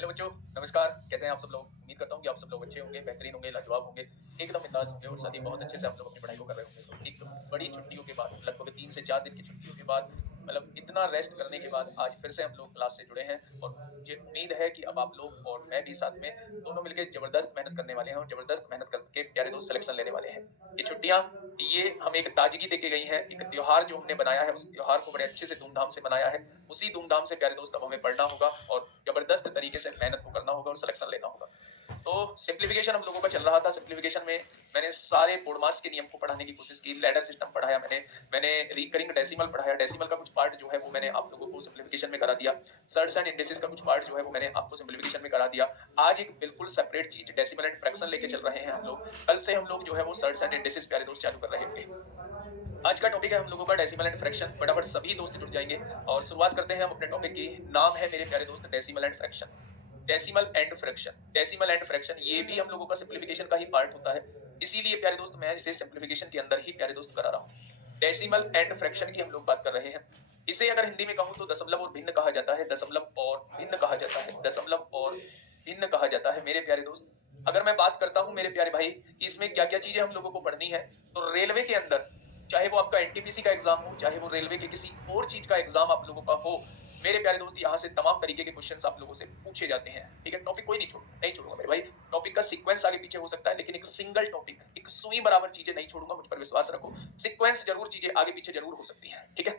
Hello बच्चों, नमस्कार। कैसे हैं आप सब लोग? उम्मीद करता हूँ कि आप सब लोग अच्छे होंगे, बेहतरीन होंगे, लाजवाब होंगे, एकदम बिंदास होंगे और साथ ही बहुत अच्छे से आप लोग अपनी पढ़ाई को कर रहे होंगे। तो एक बड़ी छुट्टियों के बाद, लगभग 3 से 4 दिन की छुट्टियों के बाद, मतलब इतना रेस्ट करने के बाद आज फिर से हम लोग क्लास से जुड़े हैं और मुझे उम्मीद है कि अब आप लोग और मैं भी साथ में दोनों मिलकर जबरदस्त मेहनत करने वाले हैं और जबरदस्त मेहनत करके प्यारे दोस्त सिलेक्शन लेने वाले हैं। ये छुट्टियाँ, ये हमें एक ताजगी देके गई हैं, एक त्योहार जो हमने बनाया है, उस त्योहार को बड़े अच्छे से धूमधाम से मनाया है। उसी धूमधाम से प्यारे दोस्त अब हमें पढ़ना होगा और जबरदस्त तरीके से मेहनत को करना होगा और सिलेक्शन लेना होगा। तो सिंप्लीफिकेशन हम लोगों का चल रहा था। सिंप्लीफिकेशन में मैंने सारे बोडमास के नियम को पढ़ाने की कोशिश की, लैडर सिस्टम पढ़ाया मैंने रिकरिंग डेसिमल पढ़ाया। डेसिमल का कुछ पार्ट जो है वो मैंने आप लोगों को सिंप्लीफिकेशन में करा दिया। सर्ट्स एंड इंडेसिस का कुछ पार्ट जो है वो मैंने आपको सिंप्लीफिकेशन में करा दिया। आज एक बिल्कुल सेपरेट चीज डेसिमल एंड फ्रैक्शन लेके चल रहे हैं हम लोग। कल से हम लोग जो है वो सर्ट्स एंड इंडेसिस प्यारे दोस्त चालू कर रहे होंगे। आज का टॉपिक है हम लोगों का डेसिमल एंड फ्रैक्शन। फटाफट सभी दोस्त जुड़ जाएंगे और शुरुआत करते हैं हम अपने टॉपिक की। नाम है मेरे प्यारे दोस्त decimal and fraction. Decimal and fraction, decimal and fraction ये भी हम लोगों का सिंप्लीफिकेशन का ही पार्ट होता है। इसीलिए प्यारे दोस्त मैं इसे सिंप्लीफिकेशन के अंदर ही प्यारे दोस्त करा रहा हूँ। डेसिमल एंड फ्रैक्शन की हम लोग बात कर रहे हैं। इसे अगर हिंदी में कहूँ तो दशमलव और भिन्न कहा जाता है। दशमलव और भिन्न कहा जाता है। दशमलव और भिन्न कहा जाता है मेरे प्यारे दोस्त। अगर मैं बात करता हूँ मेरे प्यारे भाई कि इसमें क्या क्या चीजें हम लोगों को पढ़नी है, तो रेलवे के अंदर चाहे वो आपका एनटीपीसी का एग्जाम हो, चाहे वो रेलवे के किसी और चीज का एग्जाम आप लोगों का हो, मेरे प्यारे दोस्त यहाँ से तमाम तरीके के क्वेश्चंस आप लोगों से पूछे जाते हैं। ठीक है, टॉपिक कोई नहीं छोड़ूंगा मेरे भाई। टॉपिक का सीक्वेंस आगे पीछे हो सकता है, लेकिन एक सिंगल टॉपिक, एक सुई बराबर चीजें नहीं छोड़ूंगा, मुझ पर विश्वास रखो। सीक्वेंस जरूर चीजें आगे पीछे जरूर हो सकती है। ठीक है,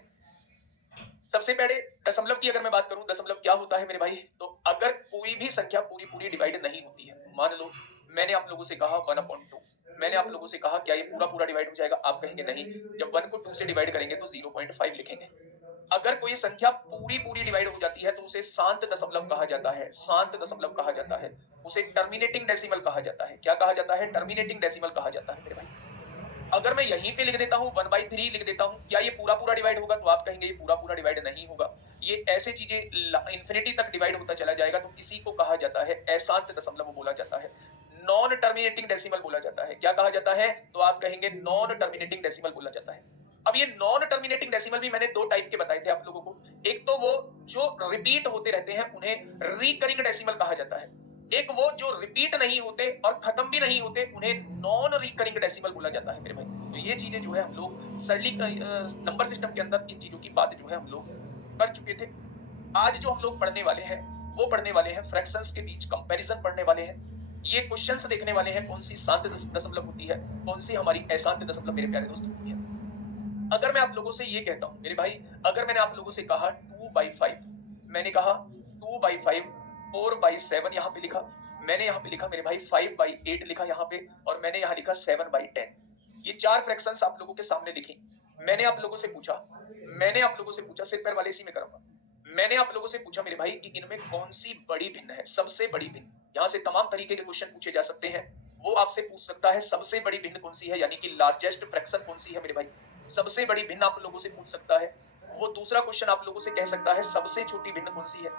सबसे पहले दशमलव की अगर मैं बात करूं, दशमलव क्या होता है मेरे भाई? तो अगर कोई भी संख्या पूरी पूरी डिवाइड नहीं होती है, मान लो मैंने आप लोगों से कहा 1/2, मैंने आप लोगों से कहा क्या ये पूरा पूरा डिवाइड हो जाएगा? आप कहेंगे नहीं। जब 1 को 2 से डिवाइड करेंगे तो 0.5 लिखेंगे। अगर कोई संख्या पूरी पूरी डिवाइड हो जाती है तो उसे शांत दशमलव कहा जाता है। शांत दशमलव कहा जाता है। उसे टर्मिनेटिंग डेसिमल कहा जाता है। क्या कहा जाता है? टर्मिनेटिंग डेसिमल कहा जाता है मेरे भाई। अगर मैं यहीं पे लिख देता हूं 1/3 लिख देता हूं, क्या ये पूरा पूरा डिवाइड होगा? तो आप कहेंगे ये पूरा पूरा डिवाइड नहीं होगा। ये ऐसे चीजें इंफिनिटी तक डिवाइड होता चला जाएगा, तो इसी को कहा जाता है अशांत दशमलव बोला जाता है। नॉन टर्मिनेटिंग डेसिमल बोला जाता है। क्या कहा जाता है? तो आप कहेंगे नॉन टर्मिनेटिंग डेसिमल बोला जाता है। अब ये नॉन टर्मिनेटिंग डेसिमल भी मैंने 2 टाइप के बताए थे आप लोगों को। एक तो वो जो रिपीट होते रहते हैं उन्हें रिकरिंग डेसिमल कहा जाता है। एक वो जो रिपीट नहीं होते और खत्म भी नहीं होते उन्हें नॉन रिकरिंग डेसिमल बोला जाता है मेरे भाई। तो ये चीजें जो है हम लोग सरली नंबर सिस्टम के अंदर इन चीजों की बात जो है हम लोग कर चुके थे। आज जो हम लोग पढ़ने वाले हैं वो पढ़ने वाले हैं फ्रैक्शंस के बीच कंपैरिजन पढ़ने वाले हैं। ये क्वेश्चंस देखने वाले हैं कौन सी शांत दशमलव होती है, कौन सी हमारी अशांत दशमलव मेरे प्यारे दोस्त होती है। अगर मैं आप लोगों से ये कहता हूं मेरे भाई, अगर मैंने आप लोगों से कहा 2/5, मैंने कहा 2/5, 4/7 यहां पे लिखा, मैंने यहां पे लिखा मेरे भाई 5/8 लिखा यहां पे, और मैंने यहां लिखा 7/10। ये 4 फ्रैक्शंस आप लोगों के सामने लिखी। मैंने आप लोगों से पूछा, सिर पैर वाले इसी में करूंगा। मैंने आप लोगों से पूछा मेरे भाई कि इनमें कौन सी बड़ी भिन्न है, सबसे बड़ी भिन्न। यहां से तमाम तरीके के क्वेश्चन पूछे जा सकते हैं। वो आपसे पूछ सकता है सबसे बड़ी भिन्न कौन सी है, यानी कि लार्जेस्ट फ्रैक्शन कौन सी है मेरे भाई। सबसे बड़ी भिन्न आप लोगों से पूछ सकता है। वो दूसरा क्वेश्चन आप लोगों से कह सकता है सबसे छोटी भिन्न कौन सी है,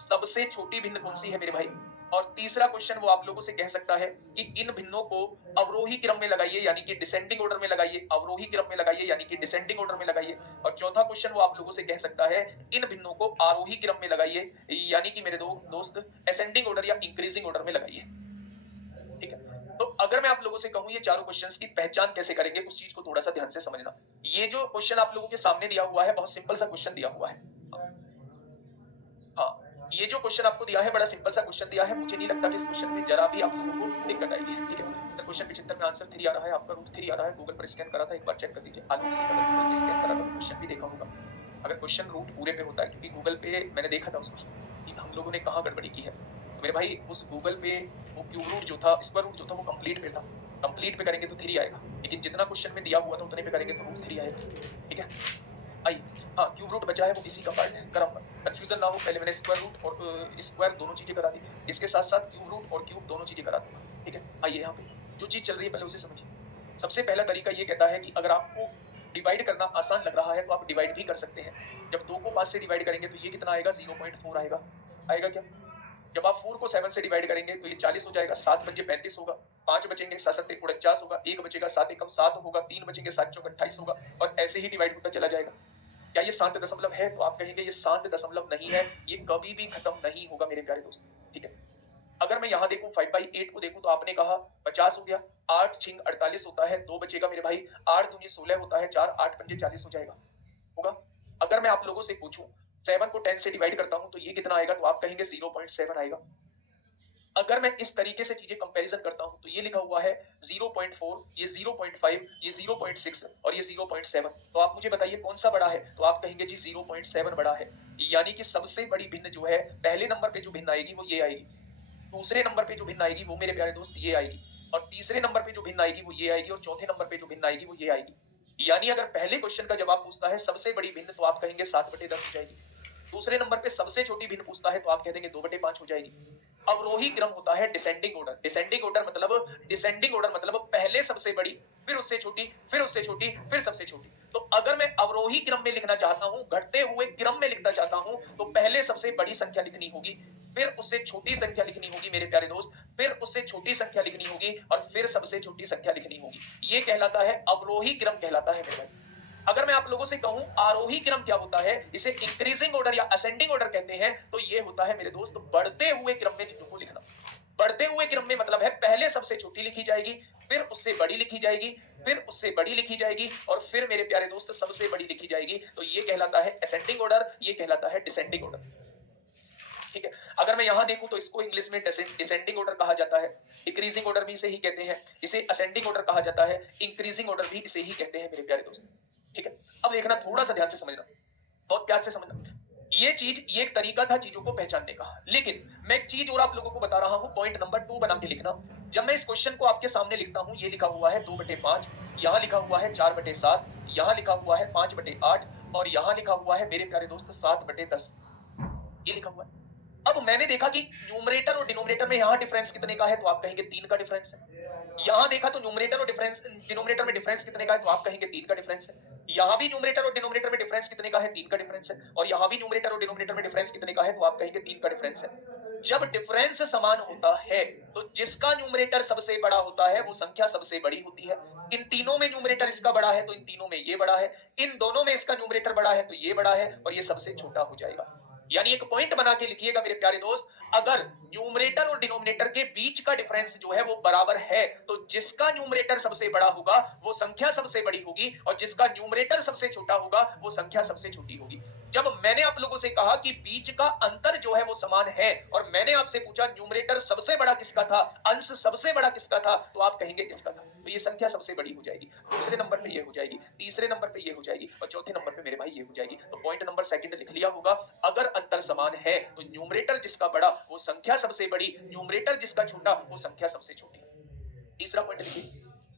सबसे छोटी भिन्न कौन सी है मेरे भाई। और तीसरा क्वेश्चन वो आप लोगों से कह सकता है कि इन भिन्नों को अवरोही क्रम में लगाइए, यानी कि डिसेंडिंग ऑर्डर में लगाइए, अवरोही क्रम में लगाइए यानी कि डिसेंडिंग ऑर्डर में लगाइए। और चौथा क्वेश्चन वो आप लोगों से कह सकता है इन भिन्नों को आरोही क्रम में लगाइए, यानी कि मेरे दोस्त असेंडिंग ऑर्डर या इंक्रीजिंग ऑर्डर में लगाइए। ठीक है, तो अगर मैं आप लोगों से कहूं ये चारों क्वेश्चंस की पहचान कैसे करेंगे, उस चीज को थोड़ा सा ध्यान से समझना। ये जो क्वेश्चन आप लोगों के सामने दिया हुआ है बहुत सिंपल सा क्वेश्चन दिया हुआ है। हाँ, ये जो क्वेश्चन आपको दिया है बड़ा सिंपल सा क्वेश्चन दिया है। मुझे नहीं लगता कि इस क्वेश्चन में जरा भी आप लोगों को दिक्कत आएगी। ठीक है, तो क्वेश्चन 75 में आंसर 3 आ रहा है, आपका रूट 3 आ रहा है। गूगल पर स्कैन करा था, एक बार चेक कर लीजिए। आलू सी अगर गूगल पे स्कैन करा था तो क्वेश्चन भी देखा होगा। अगर क्वेश्चन रूट पूरे पे होता है, क्योंकि गूगल पे मैंने देखा था उस क्वेश्चन कि हम लोगों ने कहाँ गड़बड़ी की है। तो मेरे भाई उस गूगल पे वो क्यूब रूट जो था, स्क्वायर रूट जो था, वो कंप्लीट पे था। कंप्लीट पे करेंगे तो 3 आएगा, लेकिन जितना क्वेश्चन में दिया हुआ था उतने पे करेंगे तो रूट 3 आएगा। ठीक है, आइए। हाँ, क्यूब रूट बचा है वो इसी का पार्ट है, कराऊंगा, कंफ्यूजन ना हो। पहले मैंने स्क्वायर रूट और स्क्वायर दोनों चीजें करा दी, इसके साथ साथ क्यूब रूट और क्यूब दोनों चीजें करा दूंगा। ठीक है, आइए यहाँ पे जो चीज चल रही है पहले उसे समझिए। सबसे पहला तरीका ये कहता है कि अगर आपको डिवाइड करना आसान लग रहा है तो आप डिवाइड भी कर सकते हैं। जब 2 को 5 से डिवाइड करेंगे तो ये कितना आएगा? 0.4 आएगा। आएगा क्या? जब आप 4 को 7 से डिवाइड करेंगे तो ये 40 हो जाएगा। 7 बचे 35 होगा, 5 बचेंगे 7 7 49 होगा, 1 बचेगा 7 एकम 7 होगा, 3 बचेंगे 7 चौक 28 होगा, और ऐसे ही डिवाइड होता चला जाएगा। क्या ये शांत दशमलव है? तो आप कहेंगे ये शांत दशमलव नहीं है, ये कभी भी खत्म नहीं होगा मेरे प्यारे दोस्त, ठीक है। अगर मैं यहाँ देखूं 5/8 को देखूं तो आपने कहा 50 हो गया, 8 छिंग 48 होता है, 2 बचेगा मेरे भाई, 8 दूनी 16 होता है, 4 8 पंजे 40 हो जाएगा, होगा। अगर मैं आप लोगों से पूछूं 7 को 10 से डिवाइड करता हूं तो ये कितना आएगा? तो आप कहेंगे 0.7 आएगा। अगर मैं इस तरीके से चीजें कंपैरिजन करता हूं तो ये लिखा हुआ है 0.4, ये 0.5, ये 0.6 और ये 0.7, तो आप मुझे बताइए कौन सा बड़ा है? तो आप कहेंगे जी 0.7 बड़ा है। यानी कि सबसे बड़ी भिन्न जो है, पहले नंबर पे जो भिन्न आएगी वो ये आएगी, दूसरे नंबर पे जो भिन्न आएगी वो मेरे प्यारे दोस्त ये आएगी, और तीसरे नंबर पे जो भिन्न आएगी वो ये आएगी, और चौथे नंबर पे जो भिन्न आएगी वो ये आएगी। यानी अगर पहले क्वेश्चन का जवाब पूछता है सबसे बड़ी भिन्न, तो आप कहेंगे 7/10 हो जाएगी। दूसरे नंबर पे सबसे छोटी भिन्न पूछता है तो आप कह देंगे 2/5 हो जाएगी। अवरोही क्रम होता है डिसेंडिंग ऑर्डर। डिसेंडिंग ऑर्डर मतलब पहले सबसे बड़ी, फिर उससे छोटी, फिर उससे छोटी, फिर सबसे छोटी। तो अगर मैं अवरोही क्रम में लिखना चाहता हूं, घटते हुए क्रम में लिखना चाहता हूं, तो पहले सबसे बड़ी संख्या लिखनी होगी, फिर उससे छोटी संख्या लिखनी होगी मेरे प्यारे दोस्त, फिर उससे छोटी संख्या लिखनी होगी, और फिर सबसे छोटी संख्या लिखनी होगी। ये कहलाता है अवरोही क्रम कहलाता है मेरे भाई। अगर मैं आप लोगों से कहूं आरोही क्रम क्या होता है, इसे इंक्रीजिंग ऑर्डर या असेंडिंग ऑर्डर कहते हैं, तो ये होता है मेरे दोस्त बढ़ते हुए क्रम में चीजों को लिखना। बढ़ते हुए क्रम में मतलब है पहले सबसे छोटी लिखी जाएगी, फिर उससे बड़ी लिखी जाएगी, फिर उससे बड़ी लिखी जाएगी, और फिर मेरे प्यारे दोस्त सबसे बड़ी लिखी जाएगी। तो ये कहलाता है असेंडिंग ऑर्डर, ये कहलाता है डिसेंडिंग ऑर्डर, ठीक है। अगर मैं यहां देखूं तो इसको इंग्लिश में डिसेंडिंग ऑर्डर कहा जाता है, इंक्रीजिंग ऑर्डर भी इसे ही कहते हैं, इसे असेंडिंग ऑर्डर कहा जाता है, इंक्रीजिंग ऑर्डर भी इसे ही कहते हैं मेरे प्यारे दोस्त, ठीक है। अब देखना, थोड़ा सा ध्यान से समझना, बहुत प्यार से समझना। ये एक तरीका था चीजों को पहचानने का, लेकिन मैं एक चीज और आप लोगों को बता रहा हूं, पॉइंट नंबर 2 बना के लिखना। जब मैं इस क्वेश्चन को आपके सामने लिखता हूं, ये लिखा हुआ है 2/5, यहां लिखा हुआ है 4/7, यहां लिखा हुआ है 5/8, और यहां लिखा हुआ है मेरे प्यारे दोस्त 7/10, ये लिखा हुआ है। अब मैंने देखा कि न्यूमरेटर और डिनोमिनेटर में यहां डिफरेंस कितने का है, तो आप कहेंगे 3 का डिफरेंस है। यहां देखा तो न्यूमरेटर और डिनोमिनेटर में डिफरेंस कितने का है, तो आप कहेंगे 3 का डिफरेंस है। यहां भी न्यूमरेटर और डिनोमिनेटर में डिफरेंस कितने का है, 3 का डिफरेंस है। और यहां भी न्यूमरेटर और डिनोमिनेटर में डिफरेंस कितने का है, तो आप कहेंगे 3 का डिफरेंस है। जब डिफरेंस समान होता है तो जिसका न्यूमरेटर सबसे बड़ा होता है वो संख्या सबसे बड़ी होती है। इन तीनों में न्यूमरेटर इसका बड़ा है तो इन तीनों में ये बड़ा है, इन दोनों में इसका न्यूमरेटर बड़ा है तो ये बड़ा है, और ये सबसे छोटा हो जाएगा। यानी एक पॉइंट बना के लिखिएगा मेरे प्यारे दोस्त, अगर न्यूमरेटर और डिनोमिनेटर के बीच का डिफरेंस जो है वो बराबर है, तो जिसका न्यूमरेटर सबसे बड़ा होगा वो संख्या सबसे बड़ी होगी, और जिसका न्यूमरेटर सबसे छोटा होगा वो संख्या सबसे छोटी होगी। जब मैंने आप लोगों से कहा कि बीच का अंतर जो है वो समान है, और मैंने आपसे पूछा न्यूमरेटर सबसे बड़ा किसका था, अंश सबसे बड़ा किसका था, तो आप कहेंगे इसका था, तो ये संख्या सबसे बड़ी हो जाएगी। दूसरे नंबर पे ये हो जाएगी, तीसरे नंबर पे ये हो जाएगी, और चौथे नंबर पे मेरे भाई ये हो जाएगी। तो पॉइंट नंबर सेकंड लिख लिया होगा, अगर अंतर समान है तो न्यूमरेटर जिसका बड़ा वो संख्या सबसे बड़ी, न्यूमरेटर जिसका छोटा वो संख्या सबसे छोटी। तीसरा पॉइंट लिखिए,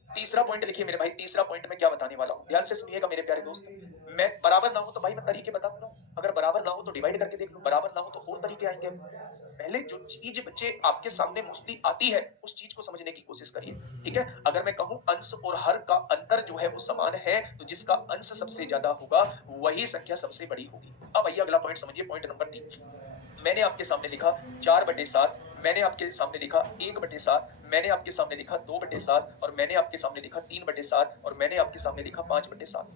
तीसरा पॉइंट लिखिए मेरे भाई। तीसरा पॉइंट मैं क्या बताने वाला हूं, ध्यान से सुनिएगा मेरे प्यारे दोस्त। मैं बराबर ना हो तो भाई मैं तरीके बता रहा हूं, अगर बराबर ना हो तो डिवाइड करके देख लो, बराबर ना हो तो और तरीके आएंगे। पहले जो चीज बच्चे आपके सामने मोस्टली आती है उस चीज को समझने की कोशिश करिए, ठीक है। अगर मैं कहूं अंश और हर का अंतर जो है वो समान है, तो जिसका अंश सबसे ज्यादा होगा वही संख्या सबसे बड़ी होगी। अब आइए अगला पॉइंट समझिए, पॉइंट नंबर 3। मैंने आपके सामने लिखा 4/7, मैंने आपके सामने लिखा 1/7, मैंने आपके सामने लिखा 2/7, और मैंने आपके सामने लिखा 3/7, और मैंने आपके सामने लिखा 5/7।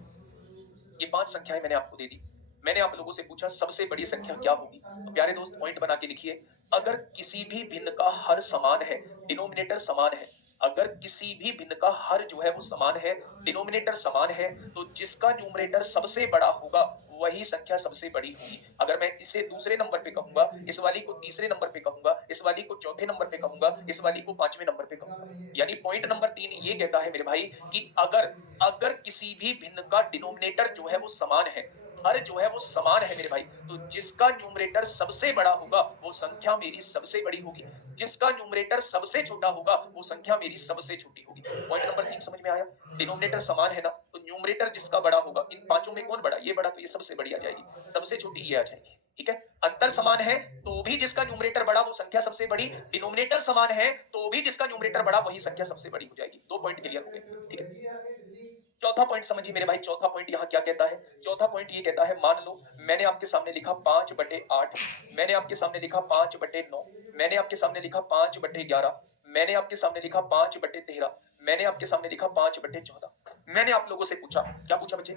ये 5 संख्याएं मैंने आपको दे दी। मैंने आप लोगों से पूछा सबसे बड़ी संख्या क्या होगी, तो प्यारे दोस्त पॉइंट बना के लिखिए, अगर किसी भी भिन्न का हर समान है, डिनोमिनेटर समान है, अगर किसी भी भिन्न का हर जो है वो समान है, डिनोमिनेटर समान है, तो जिसका न्यूमरेटर सबसे बड़ा होगा वही संख्या सबसे बड़ी होगी। अगर मैं इसे दूसरे नंबर पे कहूंगा, इस वाली को तीसरे नंबर पे कहूंगा, इस वाली को चौथे नंबर पे कहूंगा, इस वाली को 5वें नंबर पे कहूंगा। यानी पॉइंट नंबर 3 ये कहता है मेरे भाई कि अगर अगर किसी भी भिन्न का डिनोमिनेटर जो है वो समान है, हर जो है वो समान है मेरे भाई, तो जिसका न्यूमरेटर सबसे बड़ा होगा वो संख्या मेरी सबसे बड़ी होगी, जिसका न्यूमरेटर सबसे छोटा होगा वो संख्या मेरी सबसे छोटी होगी। पॉइंट नंबर 3 समझ में आया। डिनोमिनेटर समान है ना, तो न्यूमरेटर जिसका बड़ा होगा, इन पांचों में कौन बड़ा, ये बड़ा, तो ये सबसे बड़ी आ जाएगी, सबसे छोटी ये आ जाएगी, ठीक है। अंतर समान है तो भी जिसका न्यूमरेटर बड़ा वो संख्या सबसे बड़ी, डिनोमिनेटर समान है तो भी जिसका न्यूमरेटर बड़ा वही संख्या सबसे बड़ी हो जाएगी। 2 पॉइंट क्लियर हो गए, ठीक है। चौथा पॉइंट समझिए मेरे भाई, चौथा पॉइंट यहाँ क्या कहता है, चौथा पॉइंट ये कहता है, मान लो मैंने आपके सामने लिखा 5/8, मैंने आपके सामने लिखा 5/9, मैंने आपके सामने लिखा 5/11, मैंने आपके सामने लिखा 5/13, मैंने आपके सामने लिखा 5/14। मैंने आप लोगों से पूछा, क्या पूछा बच्चे,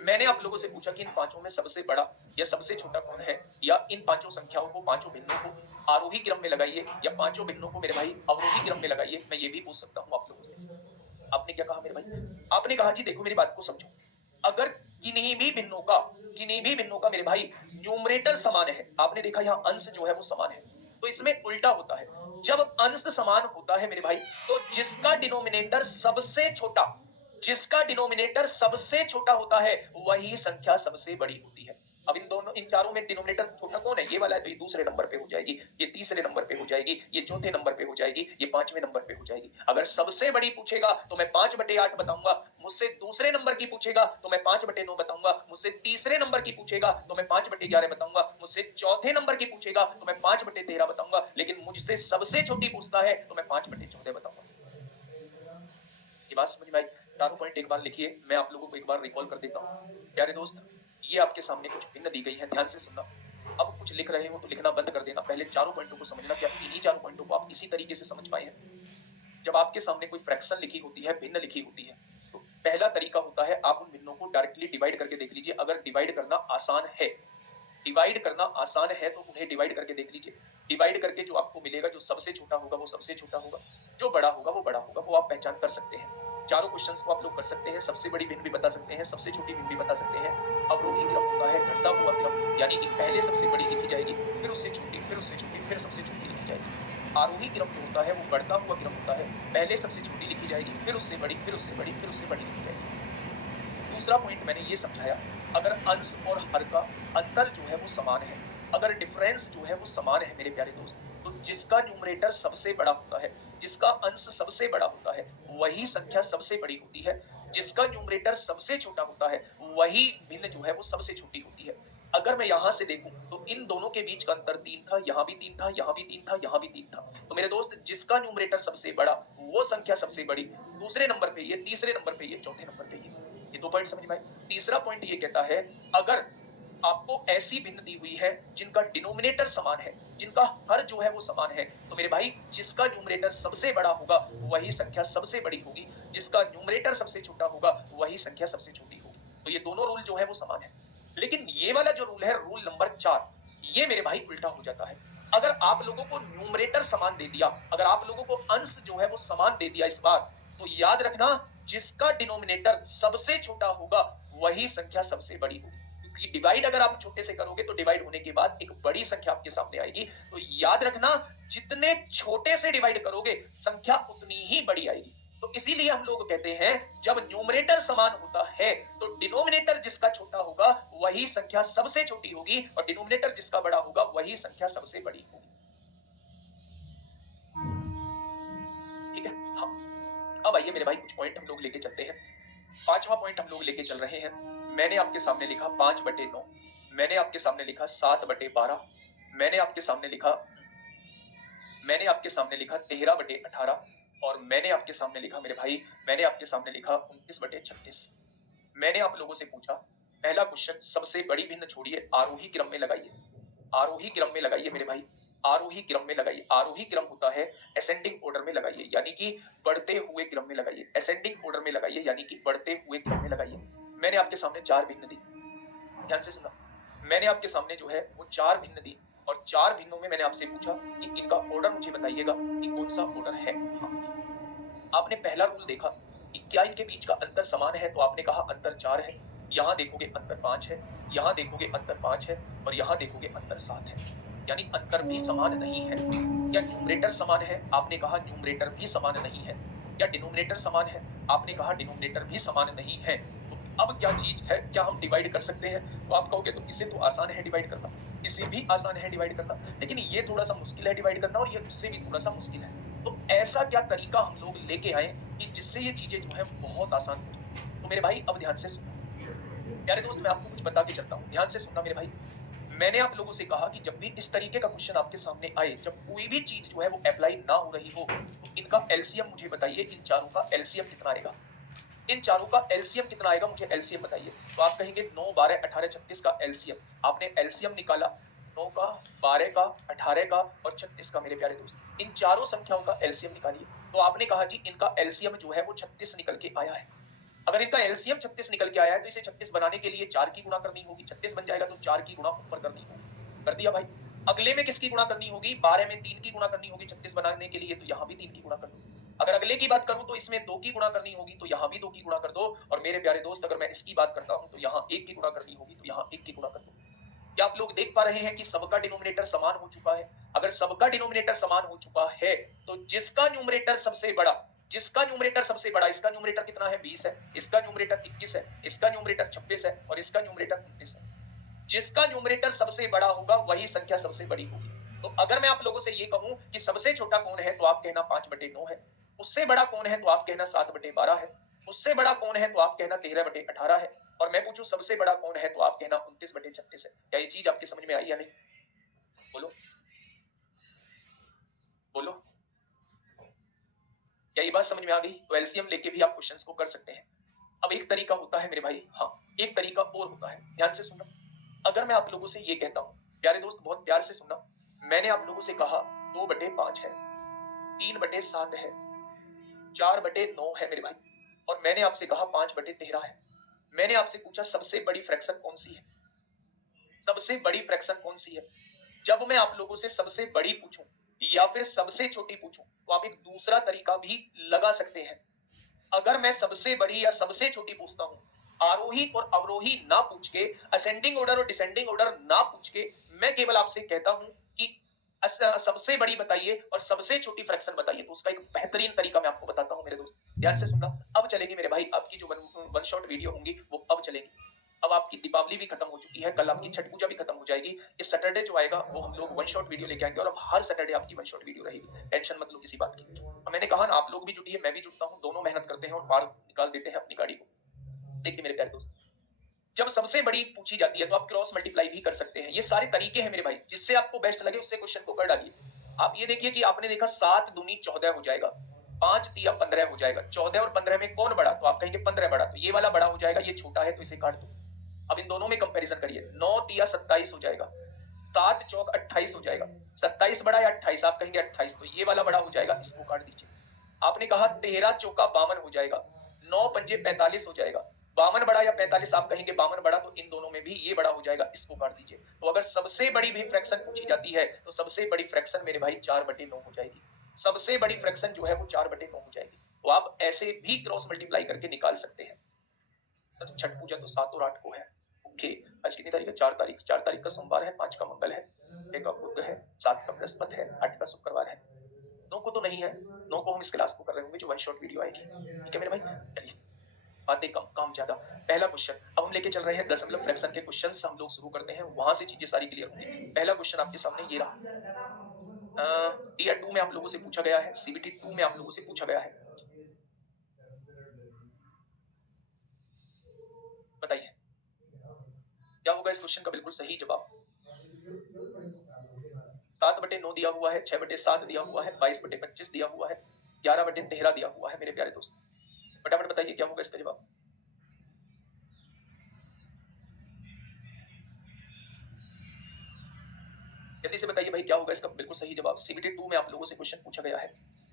मैंने आप लोगों से पूछा कि इन पांचों में सबसे बड़ा या सबसे छोटा कौन है, या इन पांचों संख्याओं को, पांचों भिन्नों को आरोही क्रम में लगाइए या पांचों भिन्नों को मेरे भाई अवरोही क्रम में लगाइए। मैं ये भी पूछ सकता हूं आप लोगों से। आपने क्या कहा मेरे भाई? आपने कहा जी देखो मेरी बात को समझो, अगर किन्हीं भी भिन्नों का मेरे भाई न्यूमरेटर समान है, आपने देखा यहाँ अंश जो है वो समान है, तो इसमें उल्टा होता है। जब अंश समान होता है मेरे भाई, तो जिसका डिनोमिनेटर सबसे छोटा होता है वही संख्या सबसे बड़ी होती है। अब इन चारों में डिनोमिनेटर छोटा कौन है? ये वाला है, तो ये दूसरे नंबर पे हो जाएगी, ये तीसरे नंबर पे हो जाएगी, ये चौथे नंबर पे हो जाएगी, ये पांचवें नंबर पे हो जाएगी। अगर सबसे बड़ी पूछेगा तो मैं 5/8 बताऊंगा, मुझसे दूसरे नंबर की पूछेगा तो मैं 5/9 बताऊंगा, मुझसे तीसरे नंबर की पूछेगा तो मैं 5/11 बताऊंगा, मुझसे चौथे नंबर की पूछेगा तो मैं 5/13 बताऊंगा, लेकिन मुझसे सबसे छोटी पूछता है तो मैं 5/14 बताऊंगा। ये बात समझ में आई? चारों पॉइंट एक बार लिखिए, मैं आप लोगों को एक बार रिकॉल कर देता हूँ। प्यारे दोस्त, ये आपके सामने कुछ भिन्न दी गई है, ध्यान से सुनना। अब कुछ लिख रहे हो तो लिखना बंद कर देना, पहले चारों पॉइंटों को समझना कि इन्हीं चारों पॉइंटों को आप इसी तरीके से समझ पाए हैं। जब आपके सामने कोई फ्रैक्शन लिखी होती है, भिन्न लिखी होती है, तो पहला तरीका होता है आप उन भिन्नों को डायरेक्टली डिवाइड करके देख लीजिए। अगर डिवाइड करना आसान है तो उन्हें डिवाइड करके देख लीजिए। डिवाइड करके जो आपको मिलेगा, जो सबसे छोटा होगा वो सबसे छोटा होगा, जो बड़ा होगा वो बड़ा होगा, वो आप पहचान कर सकते हैं। चारों क्वेश्चंस को आप लोग कर सकते हैं, सबसे बड़ी भिन्न भी बता सकते हैं, सबसे छोटी भिन्न भी बता सकते हैं। अवरोही क्रम होता है घटता हुआ क्रम, यानी कि पहले सबसे बड़ी लिखी जाएगी, फिर उससे छोटी, फिर उससे छोटी, फिर सबसे छोटी लिखी जाएगी। आरोही क्रम जो होता है वो बढ़ता हुआ क्रम होता है, पहले सबसे छोटी लिखी जाएगी, फिर उससे बड़ी, फिर उससे बड़ी, फिर उससे बड़ी लिखी जाएगी। दूसरा पॉइंट मैंने ये समझाया, अगर अंश और हर का अंतर जो है वो समान है, अगर डिफरेंस जो है वो समान है मेरे प्यारे दोस्त, तो जिसका न्यूमरेटर सबसे बड़ा होता है, जिसका अंश सबसे बड़ा होता है, वही संख्या सबसे बड़ी होती है। जिसका न्यूमरेटर सबसे छोटा होता है, वही भिन्न जो है वो सबसे छोटी होती है। अगर मैं यहां से देखूं तो इन दोनों के बीच का अंतर 3 था, यहां भी 3 था, यहां भी 3 था, यहां भी 3 था। तो मेरे दोस्त, जिसका न्यूमरेटर सबसे बड़ा वो संख्या सबसे बड़ी, दूसरे नंबर पे ये, तीसरे नंबर पे ये, चौथे नंबर पे ये 2 पॉइंट समझ में आए। तीसरा पॉइंट ये कहता है, अगर आपको ऐसी भिन्न दी हुई है जिनका डिनोमिनेटर समान है, जिनका हर जो है वो समान है, तो मेरे भाई जिसका न्यूमरेटर सबसे बड़ा होगा वही संख्या सबसे बड़ी होगी, जिसका न्यूमरेटर सबसे छोटा होगा वही संख्या सबसे छोटी होगी। तो ये दोनों रूल जो है वो समान है। लेकिन ये वाला जो रूल है, रूल नंबर 4, ये मेरे भाई उल्टा हो जाता है। अगर आप लोगों को न्यूमरेटर समान दे दिया, अगर आप लोगों को अंश जो है वो समान दे दिया इस बार, तो याद रखना, जिसका डिनोमिनेटर सबसे छोटा होगा वही संख्या सबसे बड़ी होगी। क्योंकि डिवाइड अगर आप छोटे से करोगे तो डिवाइड होने के बाद एक बड़ी संख्या आपके सामने आएगी। तो याद रखना, जितने छोटे से डिवाइड करोगे संख्या उतनी ही बड़ी आएगी। तो इसीलिए हम लोग कहते हैं, जब न्यूमरेटर समान होता है तो डिनोमिनेटर जिसका छोटा होगा वही संख्या सबसे छोटी होगी, और डिनोमिनेटर जिसका बड़ा होगा वही संख्या सबसे बड़ी होगी। ठीक है? हाँ। अब आइए मेरे भाई, कुछ पॉइंट हम लोग लेके चलते हैं। पांचवा पॉइंट हम लोग लेके चल रहे हैं। मैंने आपके सामने लिखा 5/9, मैंने आपके सामने लिखा 7/12, मैंने आपके सामने लिखा 13/18, और मैंने आपके सामने लिखा मेरे भाई, मैंने आपके सामने लिखा 29/36। मैंने आप लोगों से पूछा, पहला क्वेश्चन, सबसे बड़ी भिन्न छोड़िए, आरोही क्रम में लगाइए। आरोही क्रम में लगाइए मेरे भाई, आरोही क्रम में लगाइए। आरोही क्रम होता है असेंडिंग ऑर्डर में लगाइए, यानी कि बढ़ते हुए क्रम में लगाइए। असेंडिंग ऑर्डर में लगाइए, यानी कि बढ़ते हुए क्रम में लगाइए। मैंने आपके सामने 4 भिन्न दी, ध्यान से सुनना। मैंने आपके सामने जो है वो 4 भिन्न दी, और 4 भिन्नों में मैंने आपसे पूछा कि इनका ऑर्डर मुझे बताइएगा कि कौन सा ऑर्डर है। आपने पहला रूल देखा कि क्या इनके बीच का अंतर समान है, तो आपने कहा अंतर 4 है। यहां देखोगे अंतर 5 है, यहां देखोगे अंतर 5 है, और यहां देखोगे अंतर 7 है, यानी अंतर भी समान नहीं है। क्या न्यूमरेटर समान है? आपने कहा न्यूमरेटर भी समान नहीं है। क्या डिनोमिनेटर समान है? आपने कहा डिनोमिनेटर भी समान नहीं है। तो अब क्या चीज है, क्या हम डिवाइड कर सकते हैं? तो आप कहोगे तो इसे तो आसान है डिवाइड करना, इसे भी आसान है डिवाइड करना, लेकिन ये थोड़ा सा मुश्किल है डिवाइड करना, और ये उससे भी थोड़ा सा मुश्किल है। तो ऐसा क्या तरीका हम लोग लेके आए कि जिससे ये चीजें जो है बहुत आसान हो जाए? तो मेरे भाई अब ध्यान से सुनो प्यारे दोस्त, मैं आपको कुछ बता के चलता हूँ, ध्यान से सुनना मेरे भाई। मैंने आप लोगों से कहा कि जब भी इस तरीके का क्वेश्चन आपके सामने आए, जब कोई भी चीज जो है वो अप्लाई ना हो रही हो, तो इनका एलसीएम मुझे बताइए, इन चारों का एलसीएम कितना आएगा? इन चारों का एलसीएम कितना आएगा, मुझे एलसीएम बताइए। तो आप कहेंगे 9, 12, 18, 36 का एलसीएम। आपने एलसीएम निकाला 9 का, 12 का, 18 का और 36 का। मेरे प्यारे दोस्त, इन चारों संख्याओं का एलसीएम निकालिए। तो आपने कहा जी इनका एलसीएम जो है वो 36 निकल के आया है। अगर इनका एलसीएम 36 निकल के आया है तो इसे 36 बनाने के लिए 4 की गुणा करनी होगी, 36 बन जाएगा तो 4 की गुणा ऊपर करनी होगी, कर दिया भाई। अगले में किसकी गुणा करनी होगी, 12 में 3 की गुणा करनी होगी 36 बनाने के लिए, तो यहाँ भी 3 की गुणा कर दो। अगर अगले की बात करूं तो इसमें 2 की गुणा करनी होगी, तो यहाँ भी 2 की गुणा कर दो। और मेरे प्यारे दोस्त अगर मैं इसकी बात करता हूं तो यहाँ 1 की गुणा करनी होगी, तो यहाँ 1 की गुणा कर दो। क्या आप लोग देख पा रहे हैं कि सबका डिनोमिनेटर समान हो चुका है? अगर सबका डिनोमिनेटर समान हो चुका है तो जिसका न्यूमरेटर सबसे बड़ा, इसका न्यूमरेटर कितना है 20 है, इसका न्यूमरेटर 21 है, इसका न्यूमरेटर 26 है और इसका न्यूमरेटर 29 है। जिसका न्यूमरेटर सबसे बड़ा होगा वही संख्या सबसे बड़ी होगी। तो अगर मैं आप लोगों से ये कहूं कि सबसे छोटा कौन है तो आप कहना 5/9 है, उससे बड़ा कौन है तो आप कहना 7/12 है, उससे बड़ा कौन है तो आप कहना 13/18 है, और मैं पूछूं सबसे बड़ा कौन है तो आप कहना 29/36 है। क्या ये चीज आपके समझ में आई या नहीं? बोलो बोलो, क्या ये बात समझ में आ गई? तो एलसीएम लेके भी आप क्वेश्चंस को कर सकते हैं। अब एक तरीका होता है मेरे भाई, हाँ एक तरीका और होता है, ध्यान से सुनना। अगर मैं आप लोगों से ये कहता हूं, प्यारे दोस्त बहुत प्यार से सुनना, मैंने आप लोगों से कहा 2/5 है, 3/7 है, 4/9 है मेरे भाई, और मैंने आपसे कहा 5/13 है। मैंने आपसे पूछा सबसे बड़ी फ्रैक्शन कौन सी है, सबसे बड़ी फ्रैक्शन कौन सी है? जब मैं आप लोगों से सबसे बड़ी पूछूं या फिर सबसे छोटी पूछूं तो आप एक दूसरा तरीका भी लगा सकते हैं। अगर मैं सबसे बड़ी या सबसे छोटी पूछता हूं, आरोही और अवरोही ना पूछ के, असेंडिंग ऑर्डर और डिसेंडिंग ऑर्डर ना पूछ के, मैं केवल आपसे कहता हूं कि सबसे बड़ी बताइए और सबसे छोटी फ्रैक्शन बताइए, तो उसका एक बेहतरीन तरीका मैं आपको बताता हूं मेरे दोस्त, ध्यान से सुनना। अब चलेगी मेरे भाई आपकी जो वन शॉट वीडियो होंगी वो अब चलेगी। अब आपकी दीपावली भी खत्म हो चुकी है, कल आपकी छठ पूजा भी खत्म हो जाएगी। इस सैटरडे जो आएगा वो हम लोग वन शॉट वीडियो लेके आएंगे, और अब हर सैटरडे आपकी वन शॉट वीडियो रहेगी, टेंशन मत लो किसी बात की। अब मैंने कहा ना आप लोग भी जुटिए, मैं भी जुटता हूँ, दोनों मेहनत करते हैं और पार निकाल देते हैं अपनी गाड़ी को। देखिए मेरे प्यारे दोस्त, जब सबसे बड़ी पूछी जाती है तो आप क्रॉस मल्टीप्लाई भी कर सकते हैं। ये सारे तरीके हैं मेरे भाई, जिससे आपको बेस्ट लगे उससे क्वेश्चन को कर डालिए। आप ये देखिए कि आपने देखा 7 दूनी 14 हो जाएगा, 5 तिया 15 हो जाएगा, 14 और 15 में कौन बड़ा, तो आप कहेंगे 15 बड़ा, तो ये वाला बड़ा हो जाएगा, ये छोटा है तो इसे काट दो। अब इन दोनों में कंपैरिजन करिए, 9 तिया 27 हो जाएगा, 7 चौक 28 हो जाएगा, 27 बड़ा या 28, आप कहेंगे 28, तो ये वाला बड़ा हो जाएगा, इसको काट दीजिए। आपने कहा 13 चौका 52 हो जाएगा, 9 पंजे 45 हो जाएगा, 52 बड़ा या 45, आप कहेंगे 52 बड़ा, तो इन दोनों में भी ये बड़ा हो जाएगा, इसको काट दीजिए। तो अगर सबसे बड़ी भी फ्रैक्शन पूछी जाती है तो सबसे बड़ी फ्रैक्शन मेरे भाई 4/9 हो जाएगी, सबसे बड़ी फ्रैक्शन जो है वो 4/9 हो जाएगी। तो आप ऐसे भी क्रॉस मल्टीप्लाई करके निकाल सकते हैं। तो छठ पूजा तो 7 और 8 को है। ओके, आज कितनी तारीख है? 4 तारीख। 4 तारीख का सोमवार है, 5 का मंगल है, 6 का बुध है, 7 का बृहस्पति है, 8 का शुक्रवार है। 9 को तो नहीं है, 9 को हम इस क्लास को कर रहे होंगे जो वन शॉट वीडियो आएगी। ठीक है मेरे भाई, चलिए बातें कम काम ज्यादा। पहला क्वेश्चन अब हम लेके चल रहे हैं दशमलव फ्रैक्शन के क्वेश्चंस हम लोग शुरू करते हैं, वहां से चीजें सारी क्लियर होंगी। पहला क्वेश्चन आपके सामने ये रहा, टीयर 2 में आप लोगों से पूछा गया है, सीबीटी 2 में आप लोगों से पूछा गया है। बताइए क्या होगा इस क्वेश्चन का बिल्कुल सही जवाब? 7/9 दिया हुआ है, 6/7 दिया हुआ है, 22/25 दिया हुआ है, 11/13 दिया हुआ है। मेरे प्यारे दोस्त फटाफट बताइए क्या होगा इसका जवाब? जल्दी से बताइए भाई क्या होगा इसका बिल्कुल सही जवाब? सीबीटी 2 में आप लोगों से क्वेश्चन पूछा गया है।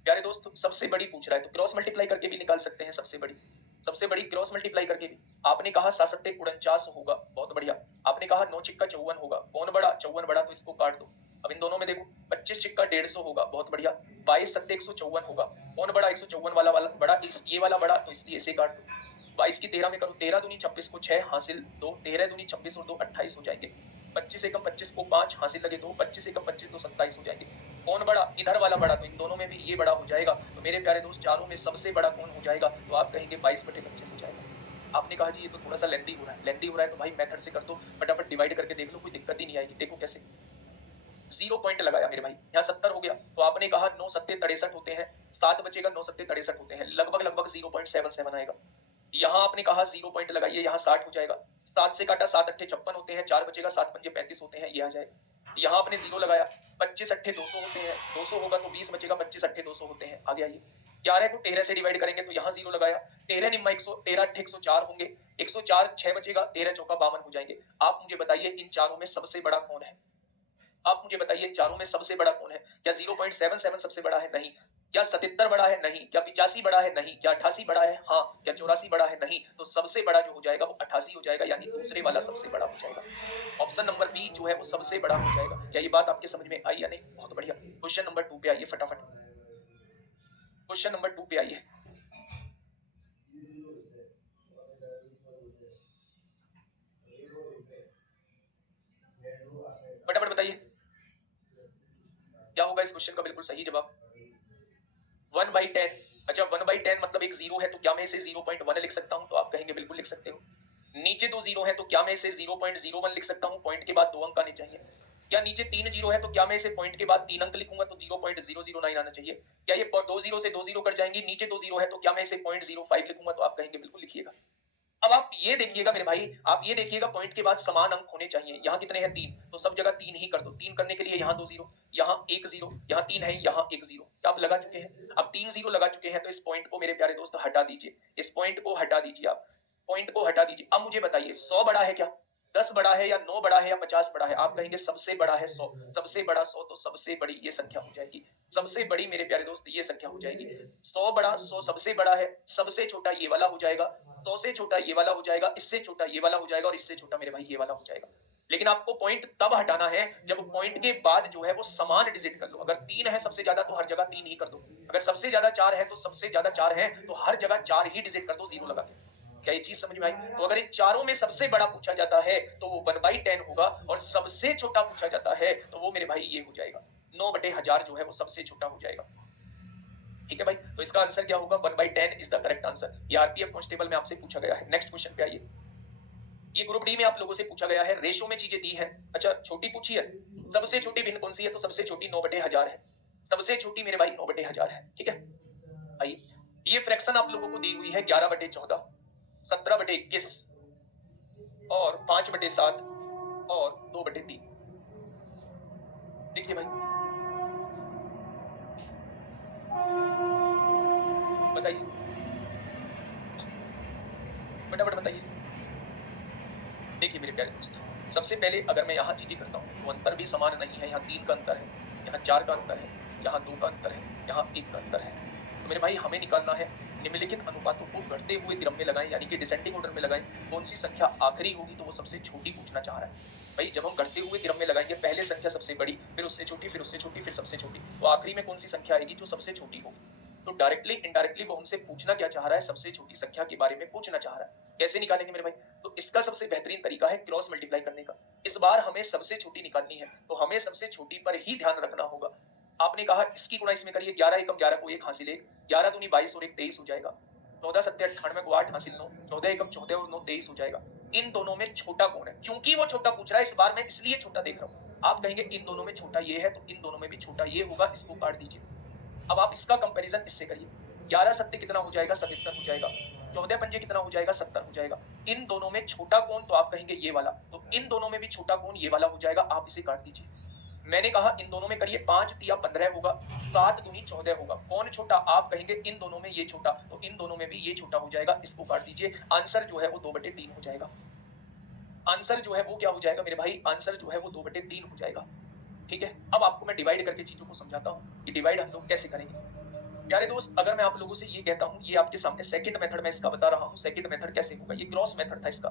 प्यारे दोस्त सबसे बड़ी पूछ रहा है तो क्रॉस मल्टीप्लाई करके भी निकाल सकते हैं। सबसे बड़ी क्रॉस मल्टीप्लाई करके भी। आपने कहा 7×7 होगा, बहुत बढ़िया। आपने कहा 9 चिक्का 54 होगा, कौन बड़ा? 54 बड़ा, तो इसको काट दो। अब इन दोनों में देखो 25 चिक्का 150 होगा, बहुत बढ़िया। 22 7 154 होगा, कौन बड़ा? 154 वाला बड़ा, ये वाला बड़ा, तो इसलिए इसे काट दो। 22 की 13 में करो, 13 दूनी 26 को 6 हासिल 2, 13 दूनी 26 और 2 28 हो जाएंगे। 25 एकम 25 को 5 हासिल लगे 2, 25 एकम 25 तो 27 हो जाएंगे। कौन बड़ा? इधर वाला बड़ा, तो इन दोनों में भी ये बड़ा हो जाएगा। तो मेरे प्यारे दोस्त चारों में सबसे बड़ा कौन हो जाएगा? तो आप कहेंगे 22/25 हो जाएगा। आपने कहा जी ये तो थोड़ा सा लेंथी हो रहा है, तो भाई मेथड से कर दो, फटाफट डिवाइड करके देख लो, कोई दिक्कत ही नहीं आएगी। देखो कैसे, 0 पॉइंट लगाया मेरे भाई, यहाँ 70 हो गया, तो आपने कहा 9 सत्ते 63 होते हैं, 7 बचेगा, 9 सत्ते 63 होते हैं, लगभग 0.77 आएगा। यहाँ आपने कहा 0 पॉइंट लगाइए, यहाँ 60 हो जाएगा, 7 से काटा 7 अट्ठे 56 होते हैं, 4 बचेगा, 7 पंजे 35 होते हैं, ये आ जाएगा। यहाँ आपने 0 लगाया, 25 अट्ठे 200 होते हैं, 200 होगा तो 20 बचेगा, 25 अट्ठे 200 होते हैं, आगे आइए। 11 को 13 से डिवाइड करेंगे तो यहाँ 0 लगाया, 13 निम्मा 13 अट्ठे 104 होंगे, 104 6 बचेगा, 13 चौका 52 हो जाएंगे। आप मुझे बताइए इन चारों में सबसे बड़ा कौन है? आप मुझे बताइए इन चारों में सबसे बड़ा कौन है? क्या 0.77 सबसे बड़ा है? नहीं, क्या 77 बड़ा है? नहीं। क्या 85 बड़ा है? नहीं। क्या 88 बड़ा है? हाँ। क्या 84 बड़ा है? नहीं। तो सबसे बड़ा जो हो जाएगा वो 88 हो जाएगा, यानी दूसरे वाला सबसे बड़ा हो जाएगा। ऑप्शन नंबर बी जो है वो सबसे बड़ा हो जाएगा। क्या ये बात आपके समझ में आई या नहीं? बहुत बढ़िया। क्वेश्चन नंबर 2 पे आइए फटाफट। क्वेश्चन नंबर 2 पे आइए। फटाफट बताइए क्या होगा इस क्वेश्चन का बिल्कुल सही जवाब। 1/10। अच्छा 1/10 मतलब एक जीरो है, तो क्या मैं इसे 0.1 लिख सकता हूं? तो आप कहेंगे बिल्कुल लिख सकते हो। नीचे 2 जीरो है, तो क्या मैं इसे 0.01 लिख सकता हूं? पॉइंट के बाद 2 अंक आने चाहिए। क्या नीचे 3 जीरो है, तो क्या मैं इसे पॉइंट के बाद 3 अंक लिखूंगा? तो 0.009 आना चाहिए। क्या ये 2 जीरो से 2 जीरो कट जाएंगी? नीचे 2 जीरो है, तो क्या मैं इसे 0.05 लिखूंगा? तो आप कहेंगे बिल्कुल लिखिएगा। अब आप ये देखिएगा मेरे भाई, आप ये देखिएगा पॉइंट के बाद समान अंक होने चाहिए। यहाँ कितने हैं? 3, तो सब जगह 3 ही कर दो। 3 करने के लिए यहाँ 2 जीरो, यहाँ 1 जीरो, यहाँ 3 है, यहाँ 1 जीरो। क्या आप लगा चुके हैं? अब 3 जीरो लगा चुके हैं, तो इस पॉइंट को मेरे प्यारे दोस्त हटा दीजिए। इस पॉइंट को हटा दीजिए, आप पॉइंट को हटा दीजिए। अब मुझे बताइए 100 बड़ा है क्या? 10 बड़ा है या 9 बड़ा है या 50 बड़ा है? आप कहेंगे सबसे बड़ा है 100। सबसे बड़ा 100, तो सबसे बड़ी ये संख्या हो जाएगी। सबसे बड़ी मेरे प्यारे दोस्त ये संख्या हो जाएगी। 100 बड़ा, 100 सबसे बड़ा है, सबसे छोटा ये वाला हो जाएगा, 100 से छोटा ये वाला हो जाएगा, इससे छोटा ये वाला हो जाएगा, और इससे छोटा मेरे भाई ये वाला हो जाएगा। लेकिन आपको पॉइंट तब हटाना है जब पॉइंट के बाद जो है वो समान डिजिट कर लो। अगर 3 है सबसे ज्यादा, तो हर जगह 3 ही कर दो। अगर सबसे ज्यादा 4 है, तो सबसे ज्यादा 4 है, तो हर जगह 4 ही डिजिट कर दो, जीरो लगा के। क्या ये चीज समझ में आई? तो अगर इन चारों में सबसे बड़ा पूछा जाता है तो वो 1/10 होगा, और सबसे छोटा पूछा जाता है तो वो मेरे भाई ये हो जाएगा 9/1000 जो है वो सबसे छोटा हो जाएगा। ठीक है भाई, तो इसका आंसर क्या होगा? 1/10 इज द करेक्ट आंसर। ये आरपीएफ कांस्टेबल में आपसे पूछा गया है। नेक्स्ट क्वेश्चन पे आइए। ये ग्रुप डी में आप लोगों से पूछा गया है, रेशो में चीजें दी है। अच्छा छोटी पूछी है, सबसे छोटी भिन्न कौन सी है? तो सबसे छोटी 9/1000 है। सबसे छोटी मेरे भाई 9/1000 है। ठीक है, आइए ये फ्रैक्शन आप लोगों को दी हुई है 11/14, 17/21 और 5/7 और 2/3। देखिए भाई बताइए, फटाफट बताइए। देखिए मेरे प्यारे दोस्त, सबसे पहले अगर मैं यहाँ चीजें करता हूँ तो अंतर भी समान नहीं है। यहाँ 3 का अंतर है, यहाँ 4 का अंतर है, यहाँ 2 का अंतर है, यहाँ 1 का अंतर है। तो मेरे भाई हमें निकालना है निम्नलिखित अनुपातों को घटते हुए क्रम में लगाएं, यानी कि डिसेंडिंग ऑर्डर में लगाएं। कौन सी संख्या आखिरी होगी? तो वो सबसे छोटी पूछना चाह रहा है भाई। जब हम घटते हुए क्रम में लगाएंगे, पहले संख्या सबसे बड़ी, फिर उससे छोटी, फिर उससे छोटी, फिर सबसे छोटी, तो आखिरी में कौन सी संख्या आएगी? जो सबसे छोटी होगी। तो डायरेक्टली इनडायरेक्टली वो हमसे पूछना क्या चाह रहा है? सबसे छोटी संख्या के बारे में पूछना चाह रहा है। कैसे निकालेंगे मेरे भाई? तो इसका सबसे बेहतरीन तरीका है क्रॉस मल्टीप्लाई करने का। इस बार हमें सबसे छोटी निकालनी है, तो हमें सबसे छोटी पर ही ध्यान रखना होगा। आपने कहा इसकी गुणा इसमें करिए, 11 एकम 11 को 1 हासिल 1, 11 दूनी 22 और 1 23 हो जाएगा। 14 सत्ते 98 को 8 हासिल 9, 14 एकम 14 और 9 23 हो जाएगा। इन दोनों में छोटा कौन है? क्योंकि वो छोटा पूछ रहा है इस बार, मैं इसलिए छोटा देख रहा हूं। आप कहेंगे इन दोनों में छोटा ये है, तो इन दोनों में भी छोटा ये होगा, इसको काट दीजिए। अब आप इसका कंपैरिजन इससे करिए, 11 सत्ते कितना हो जाएगा? 77 हो जाएगा। 14 पंजे कितना हो जाएगा? 70 हो जाएगा। इन दोनों में छोटा कौन? तो आप कहेंगे ये वाला। तो इन दोनों में भी छोटा कौन? ये वाला हो जाएगा। आप इसे काट दीजिए। मैंने कहा इन दोनों में करिए, 5 तिया 15 होगा, 7 दूनी 14 होगा। कौन छोटा? आप कहेंगे इन दोनों में ये छोटा, तो इन दोनों में भी ये छोटा हो जाएगा। इसको काट दीजिए। आंसर जो है वो 2/3 हो जाएगा। आंसर जो है वो क्या हो जाएगा मेरे भाई? आंसर जो है वो 2/3 हो जाएगा। ठीक है, अब आपको मैं डिवाइड करके चीजों को समझाता हूँ कि डिवाइड हम लोग कैसे करेंगे। प्यारे दोस्त, अगर मैं आप लोगों से ये कहता हूं, ये आपके सामने सेकंड मेथड में इसका बता रहा हूं। सेकंड मेथड कैसे होगा? ये क्रॉस मेथड था इसका।